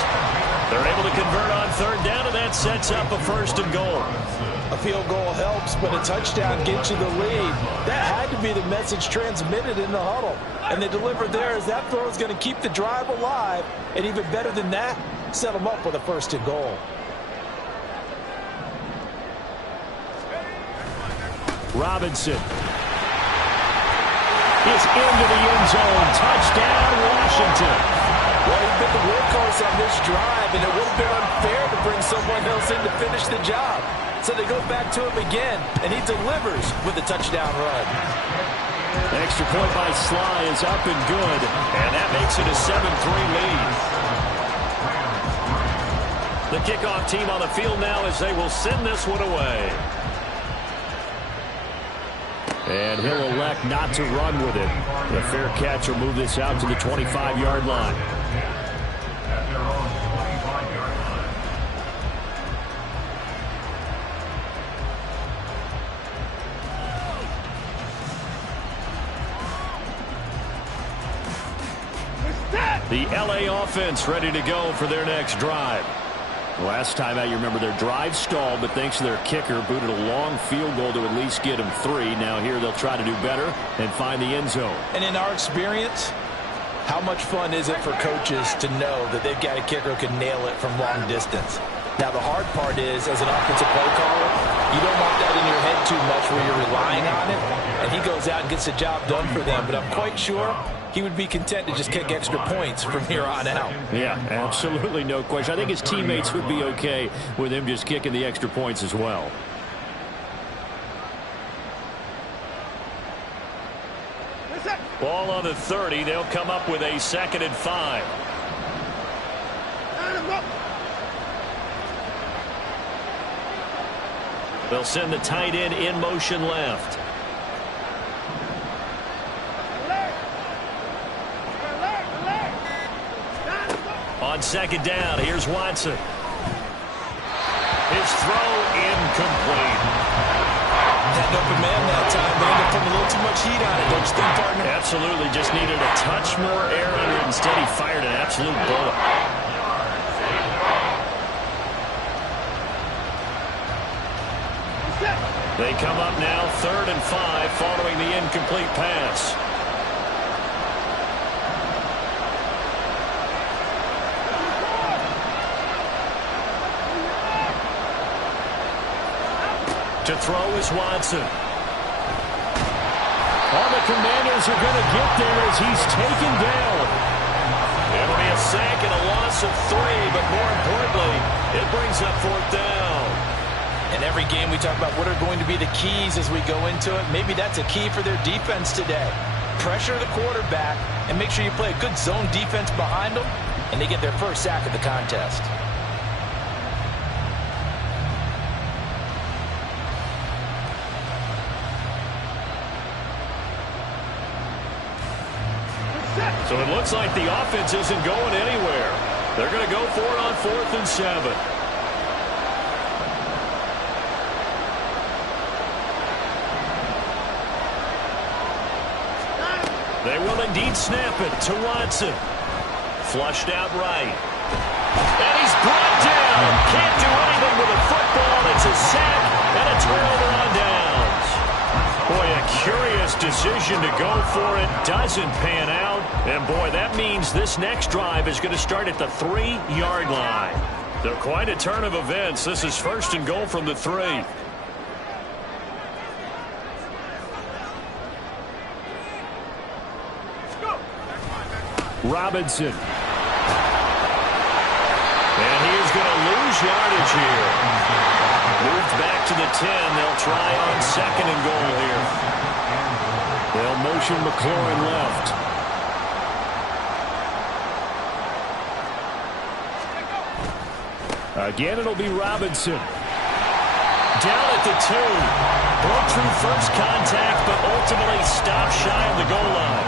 They're able to convert on third down, and that sets up a 1st and goal. A field goal helps, but a touchdown gets you the lead. That had to be the message transmitted in the huddle. And they delivered there as that throw is going to keep the drive alive. And even better than that, set them up with a 1st and goal. Robinson is into the end zone. Touchdown, Washington. Well, he's been the workhorse on this drive, and it would have been unfair to bring someone else in to finish the job. So they go back to him again, and he delivers with a touchdown run. Extra point by Sly is up and good, and that makes it a 7-3 lead. The kickoff team on the field now as they will send this one away. And he'll elect not to run with it. The fair catch will move this out to the 25-yard line. At their own 25-yard line. The LA offense ready to go for their next drive. Last time out, you remember their drive stalled, but thanks to their kicker, booted a long field goal to at least get them 3. Now here they'll try to do better and find the end zone. And in our experience, how much fun is it for coaches to know that they've got a kicker who can nail it from long distance? Now, the hard part is, as an offensive play caller, you don't want that in your head too much where you're relying on it, and he goes out and gets the job done for them. But I'm quite sure he would be content to just kick extra points from here on out. Yeah, absolutely no question. I think his teammates would be okay with him just kicking the extra points as well. Ball on the 30. They'll come up with a 2nd and 5. They'll send the tight end in motion left. On 2nd down, here's Watson. His throw incomplete. Had an open man that time. They ended up putting a little too much heat on it, don't you think, partner? Absolutely. Just needed a touch more air under it. Instead, he fired an absolute bullet. They come up now 3rd and 5 following the incomplete pass. To throw is Watson. All the Commanders are going to get there as he's taken down. It'll be a sack and a loss of 3, but more importantly, it brings up 4th down. In every game we talk about what are going to be the keys as we go into it. Maybe that's a key for their defense today. Pressure the quarterback and make sure you play a good zone defense behind them, and they get their first sack of the contest. So it looks like the offense isn't going anywhere. They're going to go for it on 4th and 7. They will indeed snap it to Watson. Flushed out right. And he's brought down. Can't do anything with a football. It's a sack and a turnover on downs. Boy, a curious decision to go for it. Doesn't pan out. And boy, that means this next drive is going to start at the 3-yard line. They're quite a turn of events. This is 1st and goal from the 3. Robinson. And he is going to lose yardage here. Moved back to the 10. They'll try on 2nd and goal here. They'll motion McLaurin left. Again, it'll be Robinson. Down at the 2. Broke through first contact, but ultimately stopped shy of the goal line.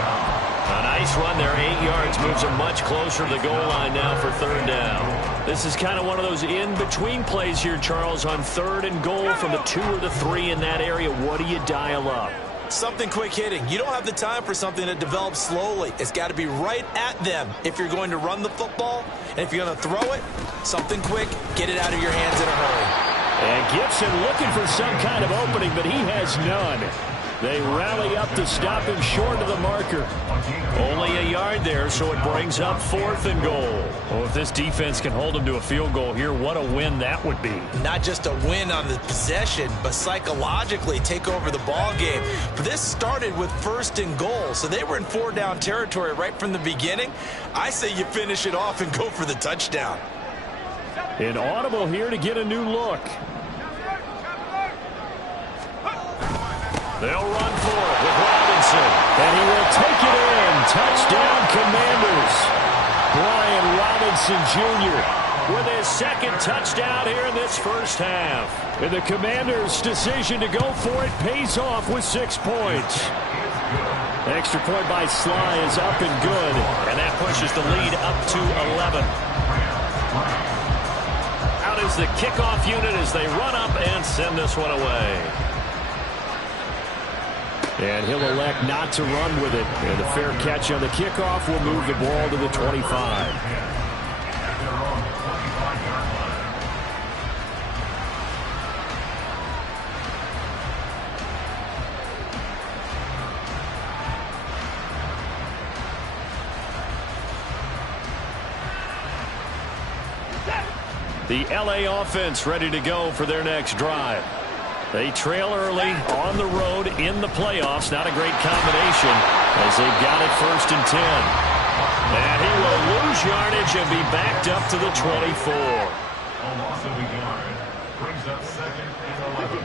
A nice run there, 8 yards, moves him much closer to the goal line now for 3rd down. This is kind of one of those in-between plays here, Charles, on 3rd and goal from the 2 or the 3 in that area. What do you dial up? Something quick hitting. You don't have the time for something that develops slowly. It's got to be right at them if you're going to run the football. And if you're going to throw it, something quick, get it out of your hands in a hurry. And Gibson looking for some kind of opening, but he has none. They rally up to stop him short of the marker. Only a yard there, so it brings up 4th and goal. Well, if this defense can hold them to a field goal here, what a win that would be. Not just a win on the possession, but psychologically take over the ball game. But this started with 1st and goal, so they were in 4-down territory right from the beginning. I say you finish it off and go for the touchdown. An audible here to get a new look. They'll run for it with Robinson, and he will take it in. Touchdown, Commanders. Brian Robinson Jr. with his 2nd touchdown here in this first half. And the Commanders' decision to go for it pays off with 6 points. Extra point by Sly is up and good, and that pushes the lead up to 11. Out is the kickoff unit as they run up and send this one away. And he'll elect not to run with it. And the fair catch on the kickoff will move the ball to the 25. The LA offense ready to go for their next drive. They trail early on the road in the playoffs. Not a great combination as they've got it 1st and 10. And he will lose yardage and be backed up to the 24. A loss of a yard brings up 2nd and 11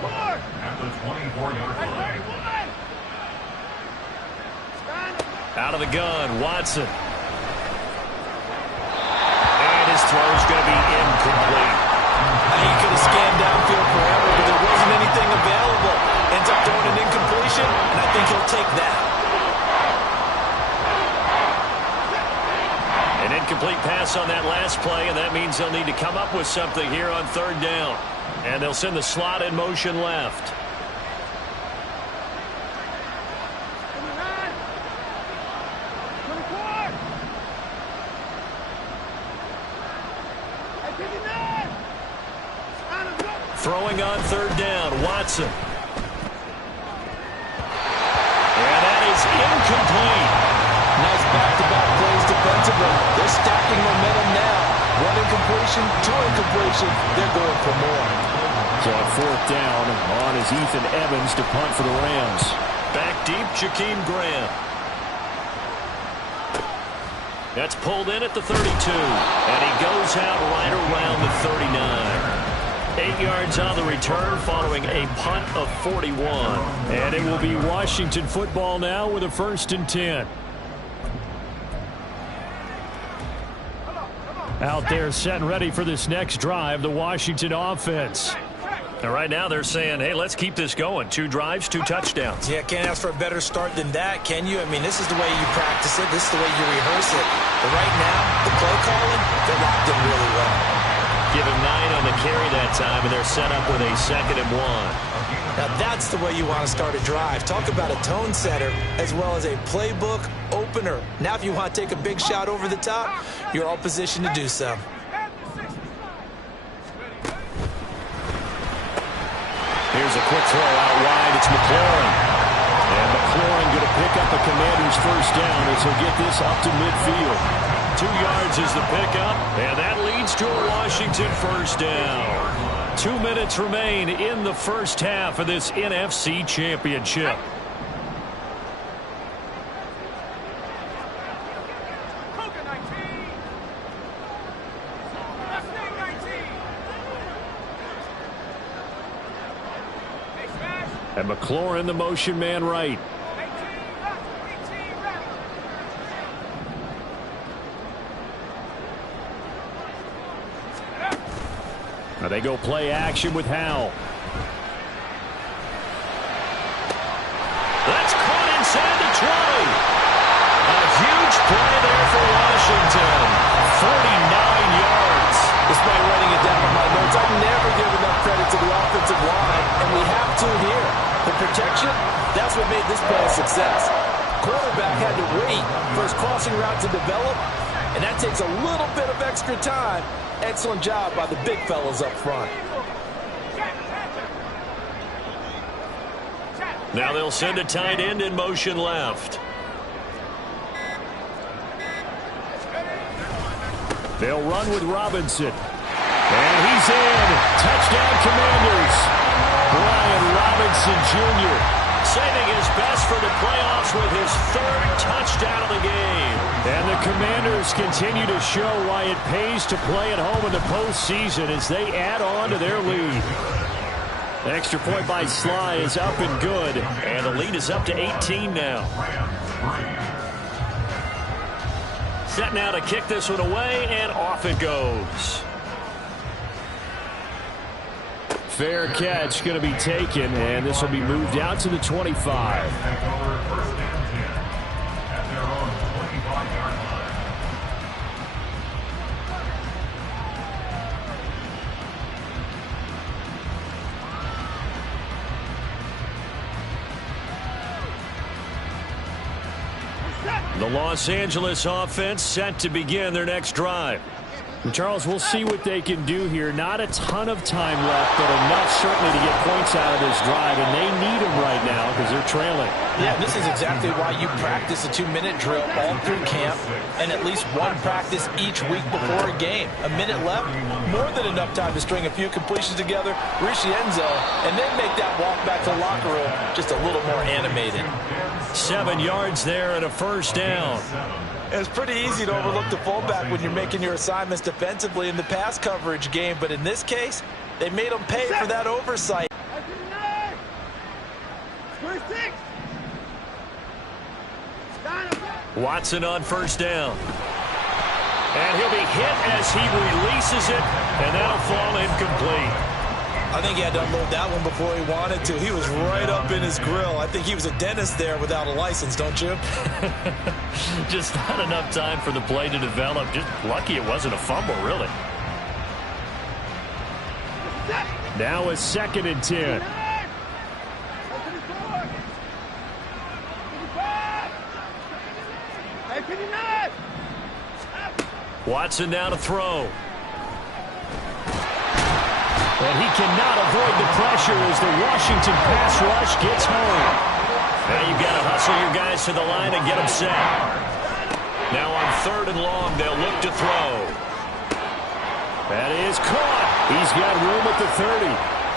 at the 24-yard line. Out of the gun, Watson. And his throw's going to be incomplete. He could have scanned downfield forever, but there wasn't anything available. Ends up throwing an incompletion, and I think he'll take that. An incomplete pass on that last play, and that means they'll need to come up with something here on 3rd down. And they'll send the slot in motion left. Throwing on 3rd down, Watson. And that is incomplete. Nice back-to-back plays defensively. They're stacking momentum now. 1 incompletion, 2 incompletion. They're going for more. So on 4th down, on is Ethan Evans to punt for the Rams. Back deep, Jakeem Graham. That's pulled in at the 32. And he goes out right around the 39. 8 yards on the return following a punt of 41. And it will be Washington football now with a 1st and 10. Out there set and ready for this next drive, the Washington offense. And right now they're saying, hey, let's keep this going. 2 drives, 2 touchdowns. Yeah, can't ask for a better start than that, can you? I mean, this is the way you practice it. This is the way you rehearse it. But right now, the play calling, they're locked in really well. Give him 9 on the carry that time, and they're set up with a 2nd and 1. Now that's the way you want to start a drive. Talk about a tone setter as well as a playbook opener. Now if you want to take a big shot over the top, you're all positioned to do so. Here's a quick throw out wide. It's McLaurin. And McLaurin going to pick up a Commander's 1st down as he'll get this up to midfield. 2 yards is the pickup, and that leads to a Washington 1st down. 2 minutes remain in the first half of this NFC Championship. And McLaurin, the motion man right. Now they go play action with Howell. That's caught inside the 20. A huge play there for Washington. 49 yards. Despite writing it down in my notes, I've never given enough credit to the offensive line, and we have to here. The protection, that's what made this play a success. Quarterback had to wait for his crossing route to develop, and that takes a little bit of extra time. Excellent job by the big fellas up front. Now they'll send a tight end in motion left. They'll run with Robinson. And he's in. Touchdown, Commanders. Brian Robinson Jr. saving his best for the playoffs with his third touchdown of the game. And the Commanders continue to show why it pays to play at home in the postseason as they add on to their lead. The extra point by Sly is up and good. And the lead is up to 18 now. Set now to kick this one away, and off it goes. Fair catch going to be taken, and this will be moved out to the 25. The Los Angeles offense set to begin their next drive. And Charles, we'll see what they can do here. Not a ton of time left, but enough certainly to get points out of this drive, and they need them right now because they're trailing. Yeah, this is exactly why you practice a 2-minute drill all through camp and at least one practice each week before a game. A minute left, more than enough time to string a few completions together, reach the end zone, and then make that walk back to the locker room just a little more animated. 7 yards there and a first down. It's pretty easy to overlook the fullback when you're making your assignments defensively in the pass coverage game, but in this case, they made them pay for that oversight. Watson on first down. And he'll be hit as he releases it, and that'll fall incomplete. I think he had to unload that one before he wanted to. He was right up in his grill. I think he was a dentist there without a license, don't you? Just not enough time for the play to develop. Just lucky it wasn't a fumble, really. Now a 2nd and 10. Watson now to throw. And he cannot avoid the pressure as the Washington pass rush gets home. Now you've got to hustle your guys to the line and get them set. Now on 3rd and long, they'll look to throw. That is caught. He's got room at the 30.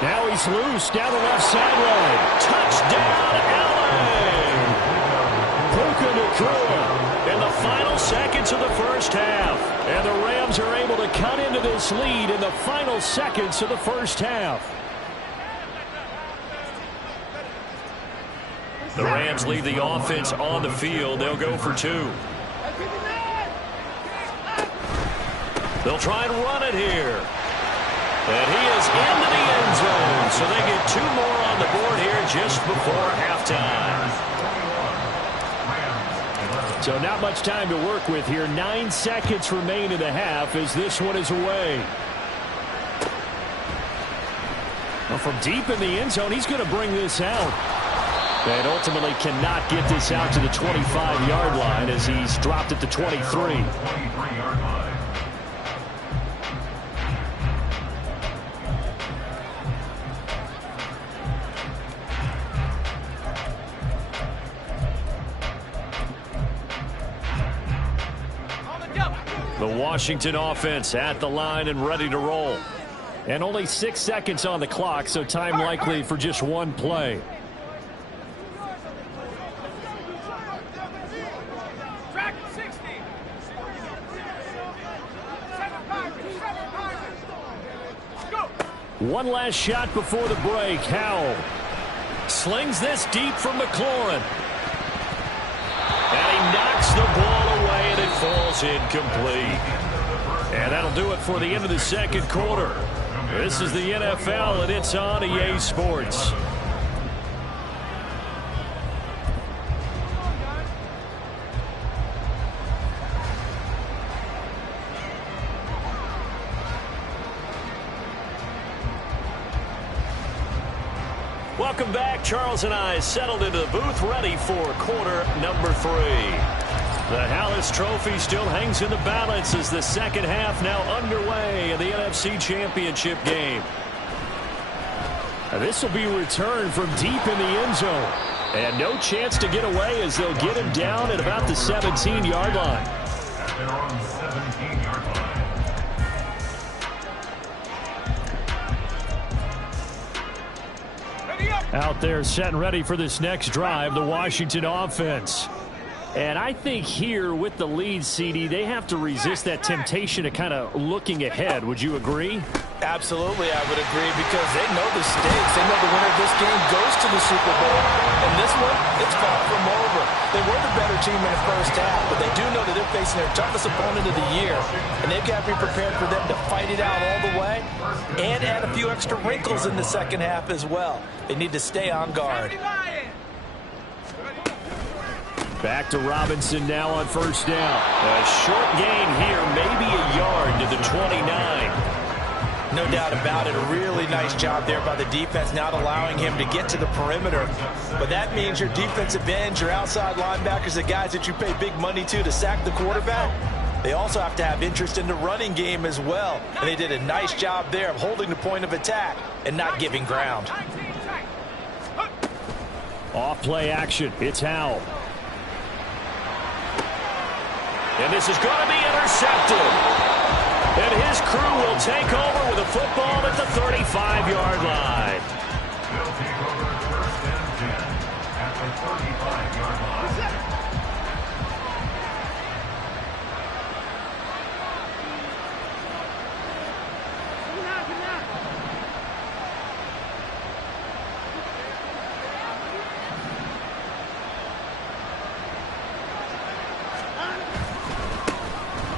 Now he's loose down the left sideline. Touchdown, Allen! Puka Nacua in the final seconds of the first half. And the Rams are able to cut into this lead in the final seconds of the first half. The Rams leave the offense on the field. They'll go for 2. They'll try and run it here. And he is into the end zone. So they get 2 more on the board here just before halftime. So not much time to work with here. 9 seconds remain in the half as this one is away. Well, from deep in the end zone, he's going to bring this out. And ultimately cannot get this out to the 25-yard line as he's dropped at the 23. The Washington offense at the line and ready to roll. And only 6 seconds on the clock, so time likely for just one play. One last shot before the break. Howell slings this deep from McLaurin. And he knocks the ball away, and it falls incomplete. And that'll do it for the end of the second quarter. This is the NFL, and it's on EA Sports. Welcome back. Charles and I settled into the booth, ready for quarter number 3. The Hallis Trophy still hangs in the balance as the second half now underway in the NFC Championship game. This will be returned from deep in the end zone. And no chance to get away as they'll get him down at about the 17-yard line. At their own 17-yard line. Out there set and ready for this next drive, the Washington offense. And I think here with the lead, CD, they have to resist that temptation of kind of looking ahead. Would you agree? Absolutely, I would agree, because they know the stakes. They know the winner of this game goes to the Super Bowl. And this one, it's far from over. They were the better team in the first half, but they do know that they're facing their toughest opponent of the year. And they've got to be prepared for them to fight it out all the way and add a few extra wrinkles in the second half as well. They need to stay on guard. Back to Robinson now on first down. A short gain here, maybe a yard to the 29. No doubt about it. A really nice job there by the defense, not allowing him to get to the perimeter. But that means your defensive ends, your outside linebackers, the guys that you pay big money to sack the quarterback, they also have to have interest in the running game as well. And they did a nice job there of holding the point of attack and not giving ground. Off play action. It's Howell. And this is going to be intercepted. And his crew will take over with a football at the 35-yard line. They'll take over first and 10 at the 35-yard line.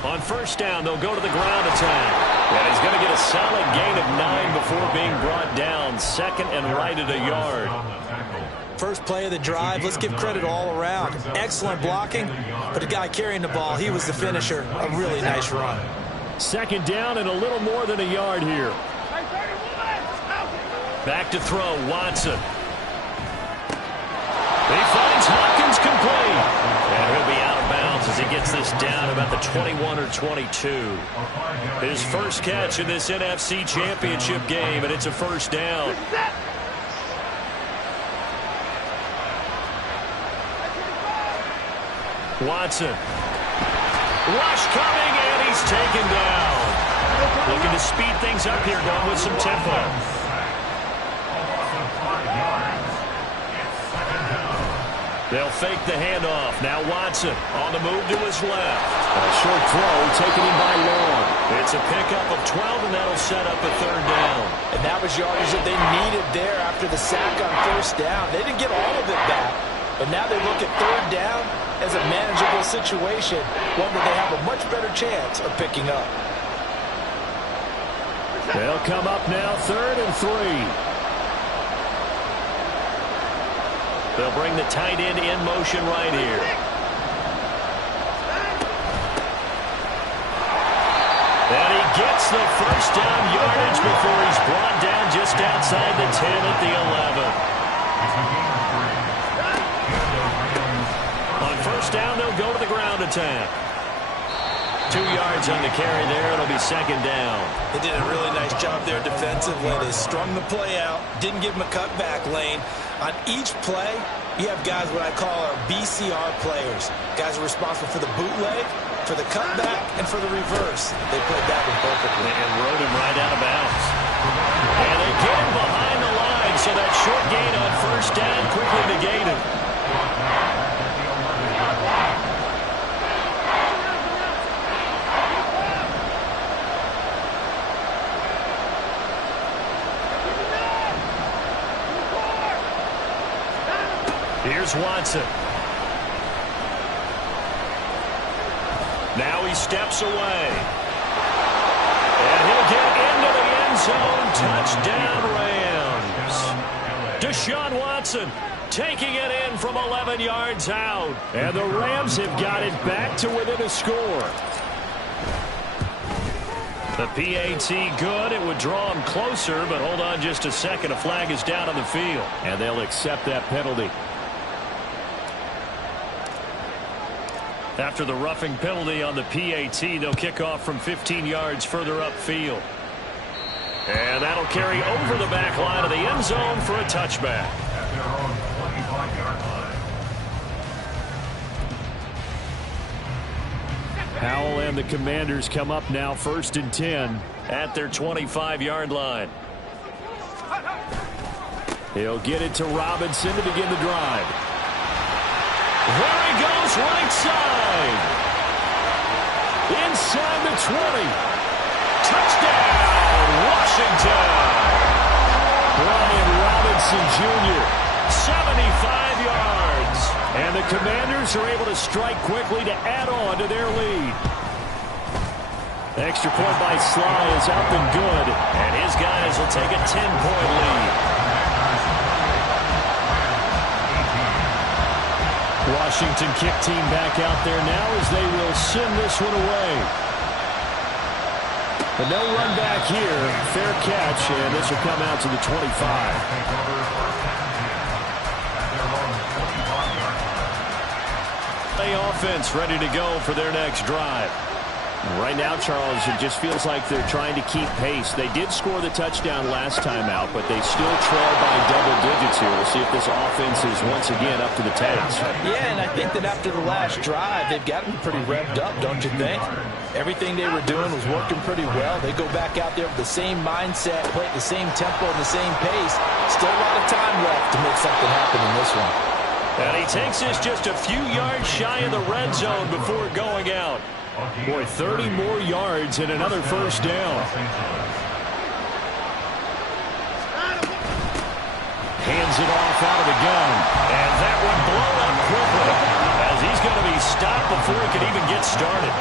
On first down, they'll go to the ground attack. And he's going to get a solid gain of 9 before being brought down. Second and right at a yard. First play of the drive, let's give credit all around. Excellent blocking, but the guy carrying the ball, he was the finisher. A really nice run. Second down and a little more than a yard here. Back to throw, Watson. He finds Hopkins complete. And he'll be out of bounds as he gets this down about the 21 or 22. His first catch in this NFC Championship game, and it's a first down. Watson. Rush coming, and he's taken down. Looking to speed things up here, going with some tempo. They'll fake the handoff. Now Watson on the move to his left. A short throw taken in by Long. It's a pickup of 12, and that'll set up a third down. And that was yardage that they needed there after the sack on first down. They didn't get all of it back, but now they look at third down as a manageable situation, one that they have a much better chance of picking up. They'll come up now, 3rd and 3. They'll bring the tight end in motion right here. And he gets the first down yardage before he's brought down just outside the 10 at the 11. On first down, they'll go to the ground attack. 2 yards on the carry there. It'll be second down. They did a really nice job there defensively. They strung the play out, didn't give him a cutback lane. On each play, you have guys what I call our BCR players. Guys are responsible for the bootleg, for the cutback, and for the reverse. They played that one perfectly. And rode him right out of bounds. And they get him behind the line, so that short gain on first down quickly negated. Here's Watson. Now he steps away. And he'll get into the end zone. Touchdown, Rams. Deshaun Watson taking it in from 11 yards out. And the Rams have got it back to within a score. The PAT good. It would draw him closer, but hold on just a second. A flag is down on the field, and they'll accept that penalty. After the roughing penalty on the PAT, they'll kick off from 15 yards further upfield. And that'll carry over the back line of the end zone for a touchback. At their own 25-yard line. Howell and the Commanders come up now 1st and 10 at their 25-yard line. He'll get it to Robinson to begin the drive. There he goes, right side. Inside the 20. Touchdown, Washington. Brian Robinson Jr., 75 yards. And the Commanders are able to strike quickly to add on to their lead. Extra point by Sly is up and good. And his guys will take a 10-point lead. Washington kick team back out there now as they will send this one away. But no run back here. Fair catch, and this will come out to the 25. Play offense ready to go for their next drive. Right now, Charles, it just feels like they're trying to keep pace. They did score the touchdown last time out, but they still trail by double digits here. We'll see if this offense is once again up to the task. Yeah, and I think that after the last drive, they've gotten pretty revved up, don't you think? Everything they were doing was working pretty well. They go back out there with the same mindset, play at the same tempo and the same pace. Still a lot of time left to make something happen in this one. And he takes this just a few yards shy of the red zone before going out. Boy, 30 more yards and another first down. Hands it off out of the gun. And that one blown up quickly as he's going to be stopped before he can even get started.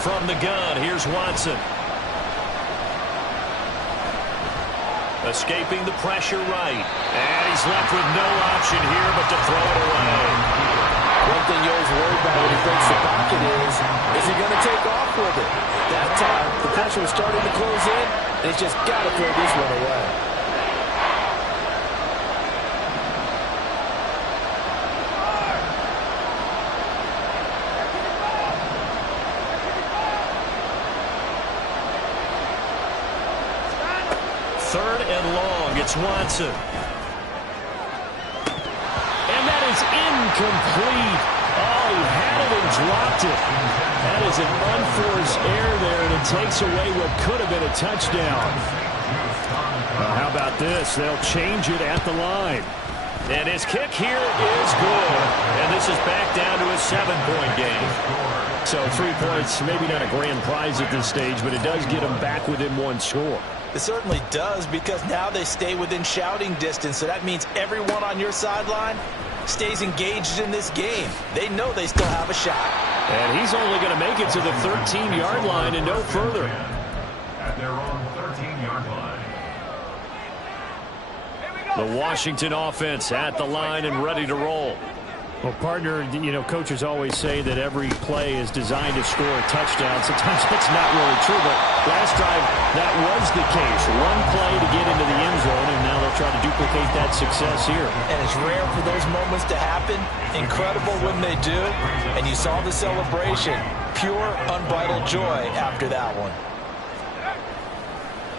From the gun, here's Watson. Escaping the pressure right. And he's left with no option here but to throw it away. One thing you always worry about when he breaks the pocket is he going to take off with it? That time, the pressure was starting to close in, and he's just got to throw this one away. Third and long, it's Watson. And that is incomplete. Oh, he had it and dropped it. That is an unforced error there, and it takes away what could have been a touchdown. How about this? They'll change it at the line. And his kick here is good. And this is back down to a 7-point game. So 3 points, maybe not a grand prize at this stage, but it does get them back within one score. It certainly does, because now they stay within shouting distance, so that means everyone on your sideline stays engaged in this game. They know they still have a shot. And he's only going to make it to the 13-yard line and no further. At their own 13-yard line. The Washington offense at the line and ready to roll. Well, partner, you know, coaches always say that every play is designed to score a touchdown. Sometimes that's not really true, but last drive, that was the case. One play to get into the end zone, and now they'll try to duplicate that success here. And it's rare for those moments to happen. Incredible when they do. And you saw the celebration. Pure, unbridled joy after that one.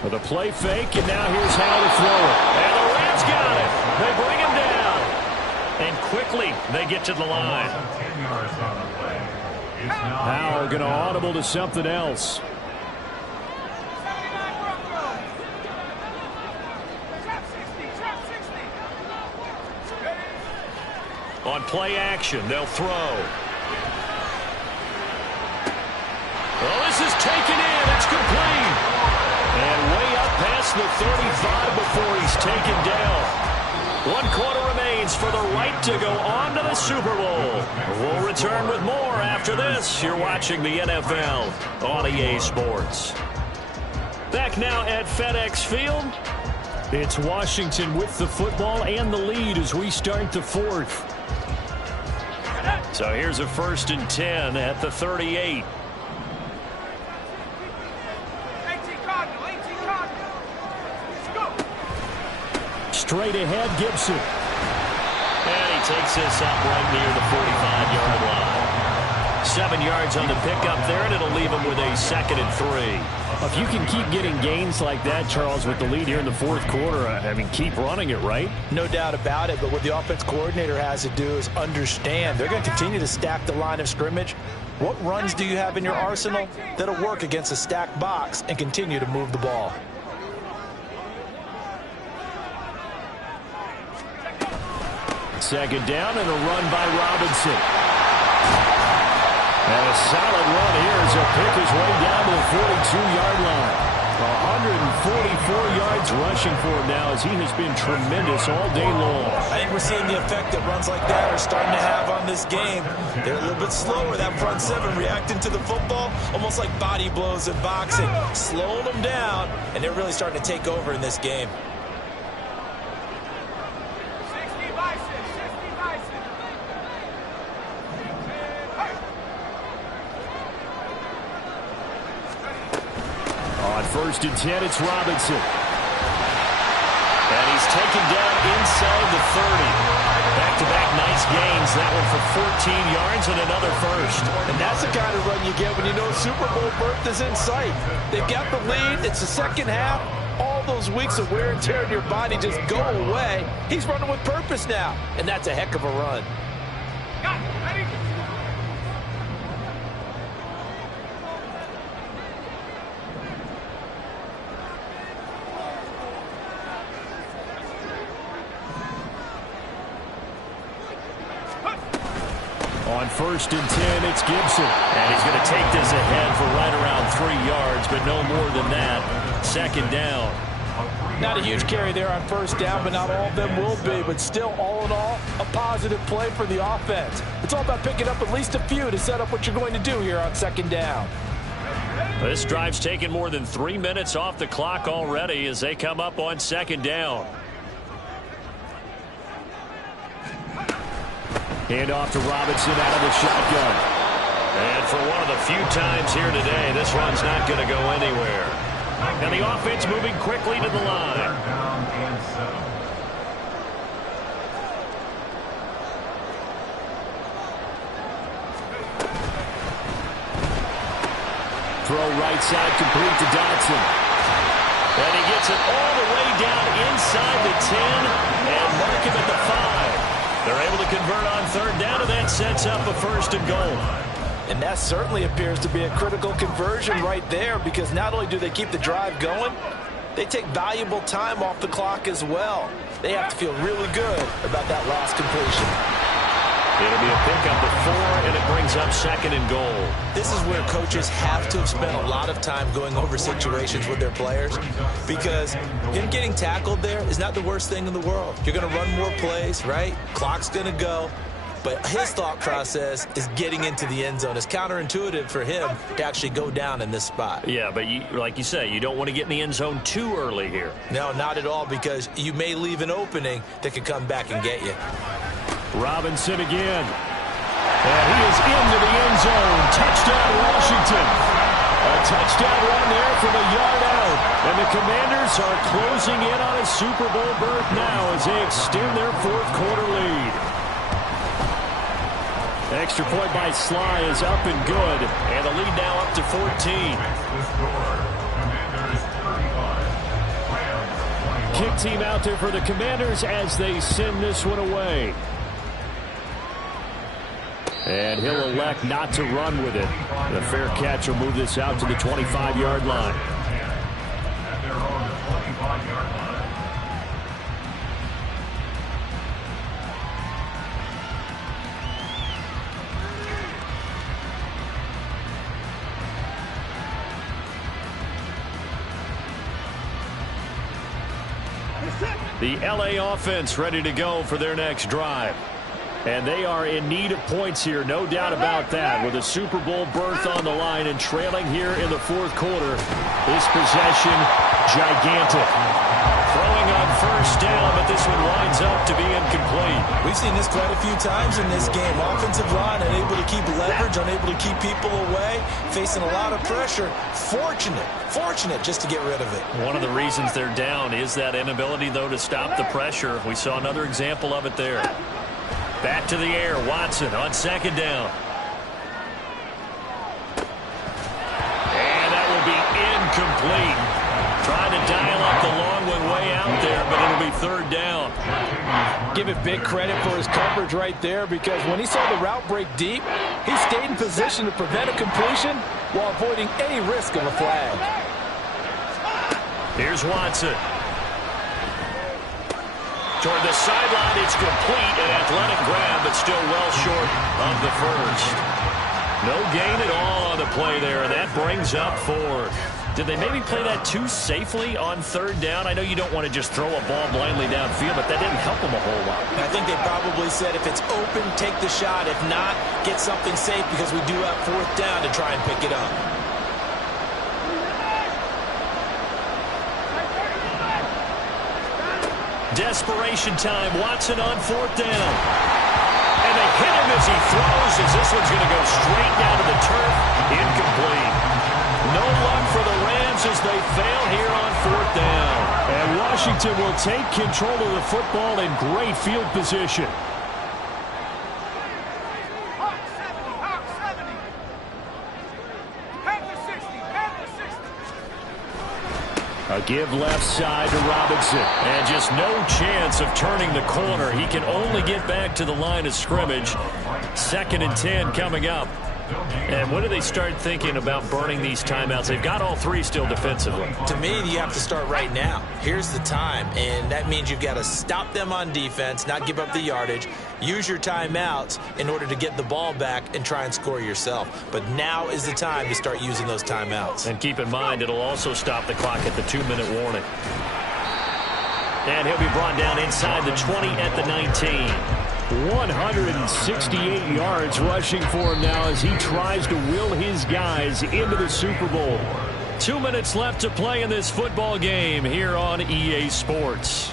With a play fake, and now here's how to throw it. And the Rams got it. They bring him down. And quickly, they get to the line. 10 yards on the play. Howell going to audible to something else. On play action, they'll throw. Well, this is taken in. It's complete. And way up past the 35 before he's taken down. 1 quarter remains for the right to go on to the Super Bowl. We'll return with more after this. You're watching the NFL on EA Sports. Back now at FedEx Field. It's Washington with the football and the lead as we start the fourth. So here's a 1st and 10 at the 38. 18 Cardinal, 18 Cardinal. Let's go. Straight ahead, Gibson. And he takes this up right near the 45-yard line. 7 yards on the pickup there, and it'll leave him with a 2nd and 3. If you can keep getting gains like that, Charles, with the lead here in the 4th quarter, I mean, keep running it, right? No doubt about it, but what the offense coordinator has to do is understand they're going to continue to stack the line of scrimmage. What runs do you have in your arsenal that'll work against a stacked box and continue to move the ball? Second down and a run by Robinson. And a solid run here as he'll pick his way down to the 42-yard line. 144 yards rushing for him now as he has been tremendous all day long. I think we're seeing the effect that runs like that are starting to have on this game. They're a little bit slower, that front seven reacting to the football, almost like body blows in boxing, slowing them down, and they're really starting to take over in this game. 60 Bison, 60 Bison. On 1st and 10, it's Robinson. And he's taken down inside the 30. Back-to-back nice gains. That one for 14 yards and another 1st. And that's the kind of run you get when you know Super Bowl berth is in sight. They've got the lead. It's the second half. All those weeks of wear and tear in your body just go away. He's running with purpose now, and that's a heck of a run. Got it, ready? On 1st and 10, it's Gibson. And he's going to take this ahead for right around 3 yards, but no more than that. 2nd down. Not a huge carry there on 1st down, but not all of them will be. But still, all in all, a positive play for the offense. It's all about picking up at least a few to set up what you're going to do here on 2nd down. This drive's taken more than 3 minutes off the clock already as they come up on 2nd down. Hand off to Robinson out of the shotgun. And for one of the few times here today, this run's not going to go anywhere. And the offense moving quickly to the line. Down and 7. Throw right side complete to Dotson. And he gets it all the way down inside the 10 and mark him at the 5. They're able to convert on 3rd down, and that sets up a 1st and goal. And that certainly appears to be a critical conversion right there, because not only do they keep the drive going, they take valuable time off the clock as well. They have to feel really good about that last completion. It'll be a pickup of 4, and it brings up 2nd and goal. This is where coaches have to have spent a lot of time going over situations with their players, because him getting tackled there is not the worst thing in the world. You're going to run more plays, right? Clock's going to go. But his thought process is getting into the end zone. It's counterintuitive for him to actually go down in this spot. Yeah, but like you say, you don't want to get in the end zone too early here. No, not at all, because you may leave an opening that could come back and get you. Robinson again. And he is into the end zone. Touchdown, Washington. A touchdown run there from a yard out. And the Commanders are closing in on a Super Bowl berth now as they extend their 4th quarter lead. Extra point by Sly is up and good. And the lead now up to 14. Kick team out there for the Commanders as they send this one away. And he'll elect not to run with it. The fair catch will move this out to the 25-yard line. At their own 25-yard line. The LA offense ready to go for their next drive. And they are in need of points here, no doubt about that, with a Super Bowl berth on the line and trailing here in the 4th quarter. This possession, gigantic. Throwing on 1st down, but but this one winds up to be incomplete. We've seen this quite a few times in this game. Offensive line unable to keep leverage, unable to keep people away, facing a lot of pressure. Fortunate just to get rid of it. One of the reasons they're down is that inability, though, to stop the pressure. We saw another example of it there. Back to the air, Watson on second down. And that will be incomplete. Trying to dial up the long one way out there, but it'll be third down. Give it big credit for his coverage right there, because when he saw the route break deep, he stayed in position to prevent a completion while avoiding any risk of a flag. Here's Watson. Toward the sideline, it's complete. An athletic grab, but still well short of the first. No gain at all on the play there, and that brings up fourth. Did they maybe play that too safely on third down? I know you don't want to just throw a ball blindly downfield, but that didn't help them a whole lot. I think they probably said if it's open, take the shot. If not, get something safe, because we do have fourth down to try and pick it up. Desperation time. Watson on fourth down. And they hit him as he throws, as this one's going to go straight down to the turf. Incomplete. No luck for the Rams as they fail here on fourth down. And Washington will take control of the football in great field position. Hawk 70, Hawk 70. Panther 60, Panther 60. A give left side to Robinson. And just no chance of turning the corner. He can only get back to the line of scrimmage. 2nd and 10 coming up. And when do they start thinking about burning these timeouts? They've got all three still defensively. To me, you have to start right now. Here's the time, and that means you've got to stop them on defense, not give up the yardage, use your timeouts in order to get the ball back and try and score yourself. But now is the time to start using those timeouts. And keep in mind, it'll also stop the clock at the 2-minute warning. And he'll be brought down inside the 20 at the 19. 168 yards rushing for him now as he tries to will his guys into the Super Bowl. 2 minutes left to play in this football game here on EA Sports.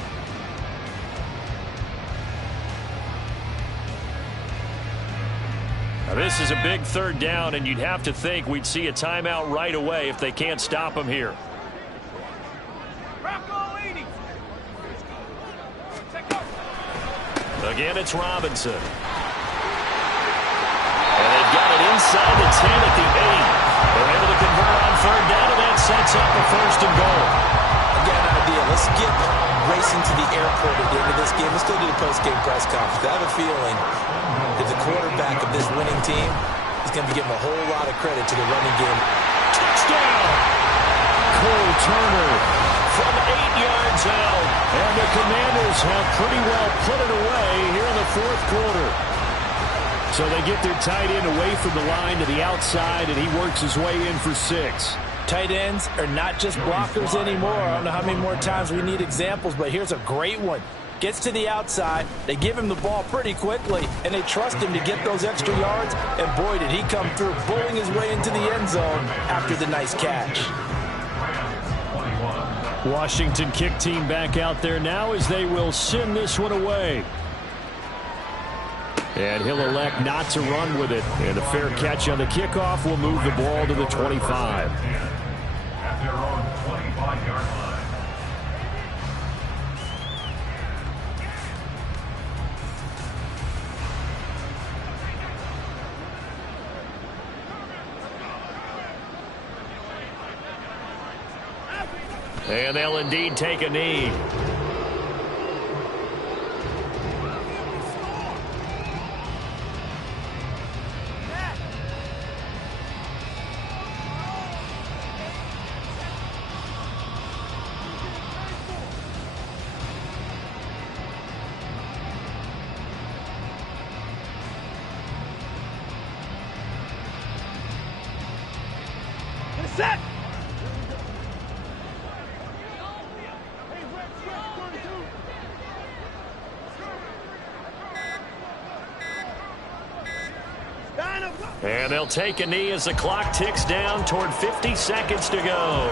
Now this is a big third down, and you'd have to think we'd see a timeout right away if they can't stop him here. Again, it's Robinson. And they've got it inside the 10 at the 8. They're able to convert on third down, and that sets up a 1st and goal. I've got an idea. Let's skip racing to the airport at the end of this game. Let's still do the post-game press conference. I have a feeling that the quarterback of this winning team is going to be giving a whole lot of credit to the running game. Touchdown! Cole Turner from 8 yards out. And the Commanders have pretty well put it away here in the 4th quarter. So they get their tight end away from the line to the outside, and he works his way in for 6. Tight ends are not just blockers anymore. I don't know how many more times we need examples, but here's a great one. Gets to the outside, they give him the ball pretty quickly, and they trust him to get those extra yards, and boy, did he come through, bowling his way into the end zone after the nice catch. Washington kick team back out there now as they will send this one away. And he'll elect not to run with it. And a fair catch on the kickoff will move the ball to the 25. At their own 25-yard line. And they'll indeed take a knee. Set! And they'll take a knee as the clock ticks down toward 50 seconds to go.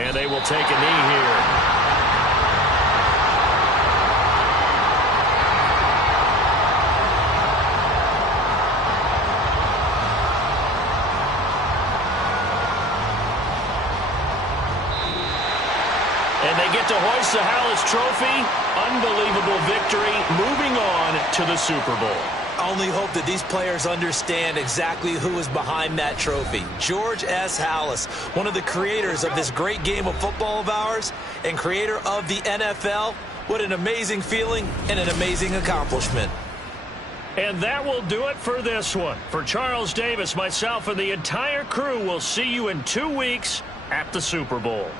And they will take a knee here. And they get to hoist the Halas Trophy. Unbelievable victory. Moving on to the Super Bowl. I only hope that these players understand exactly who is behind that trophy. George S. Halas, one of the creators of this great game of football of ours and creator of the NFL. What an amazing feeling and an amazing accomplishment. And that will do it for this one. For Charles Davis, myself, and the entire crew, we'll see you in 2 weeks at the Super Bowl.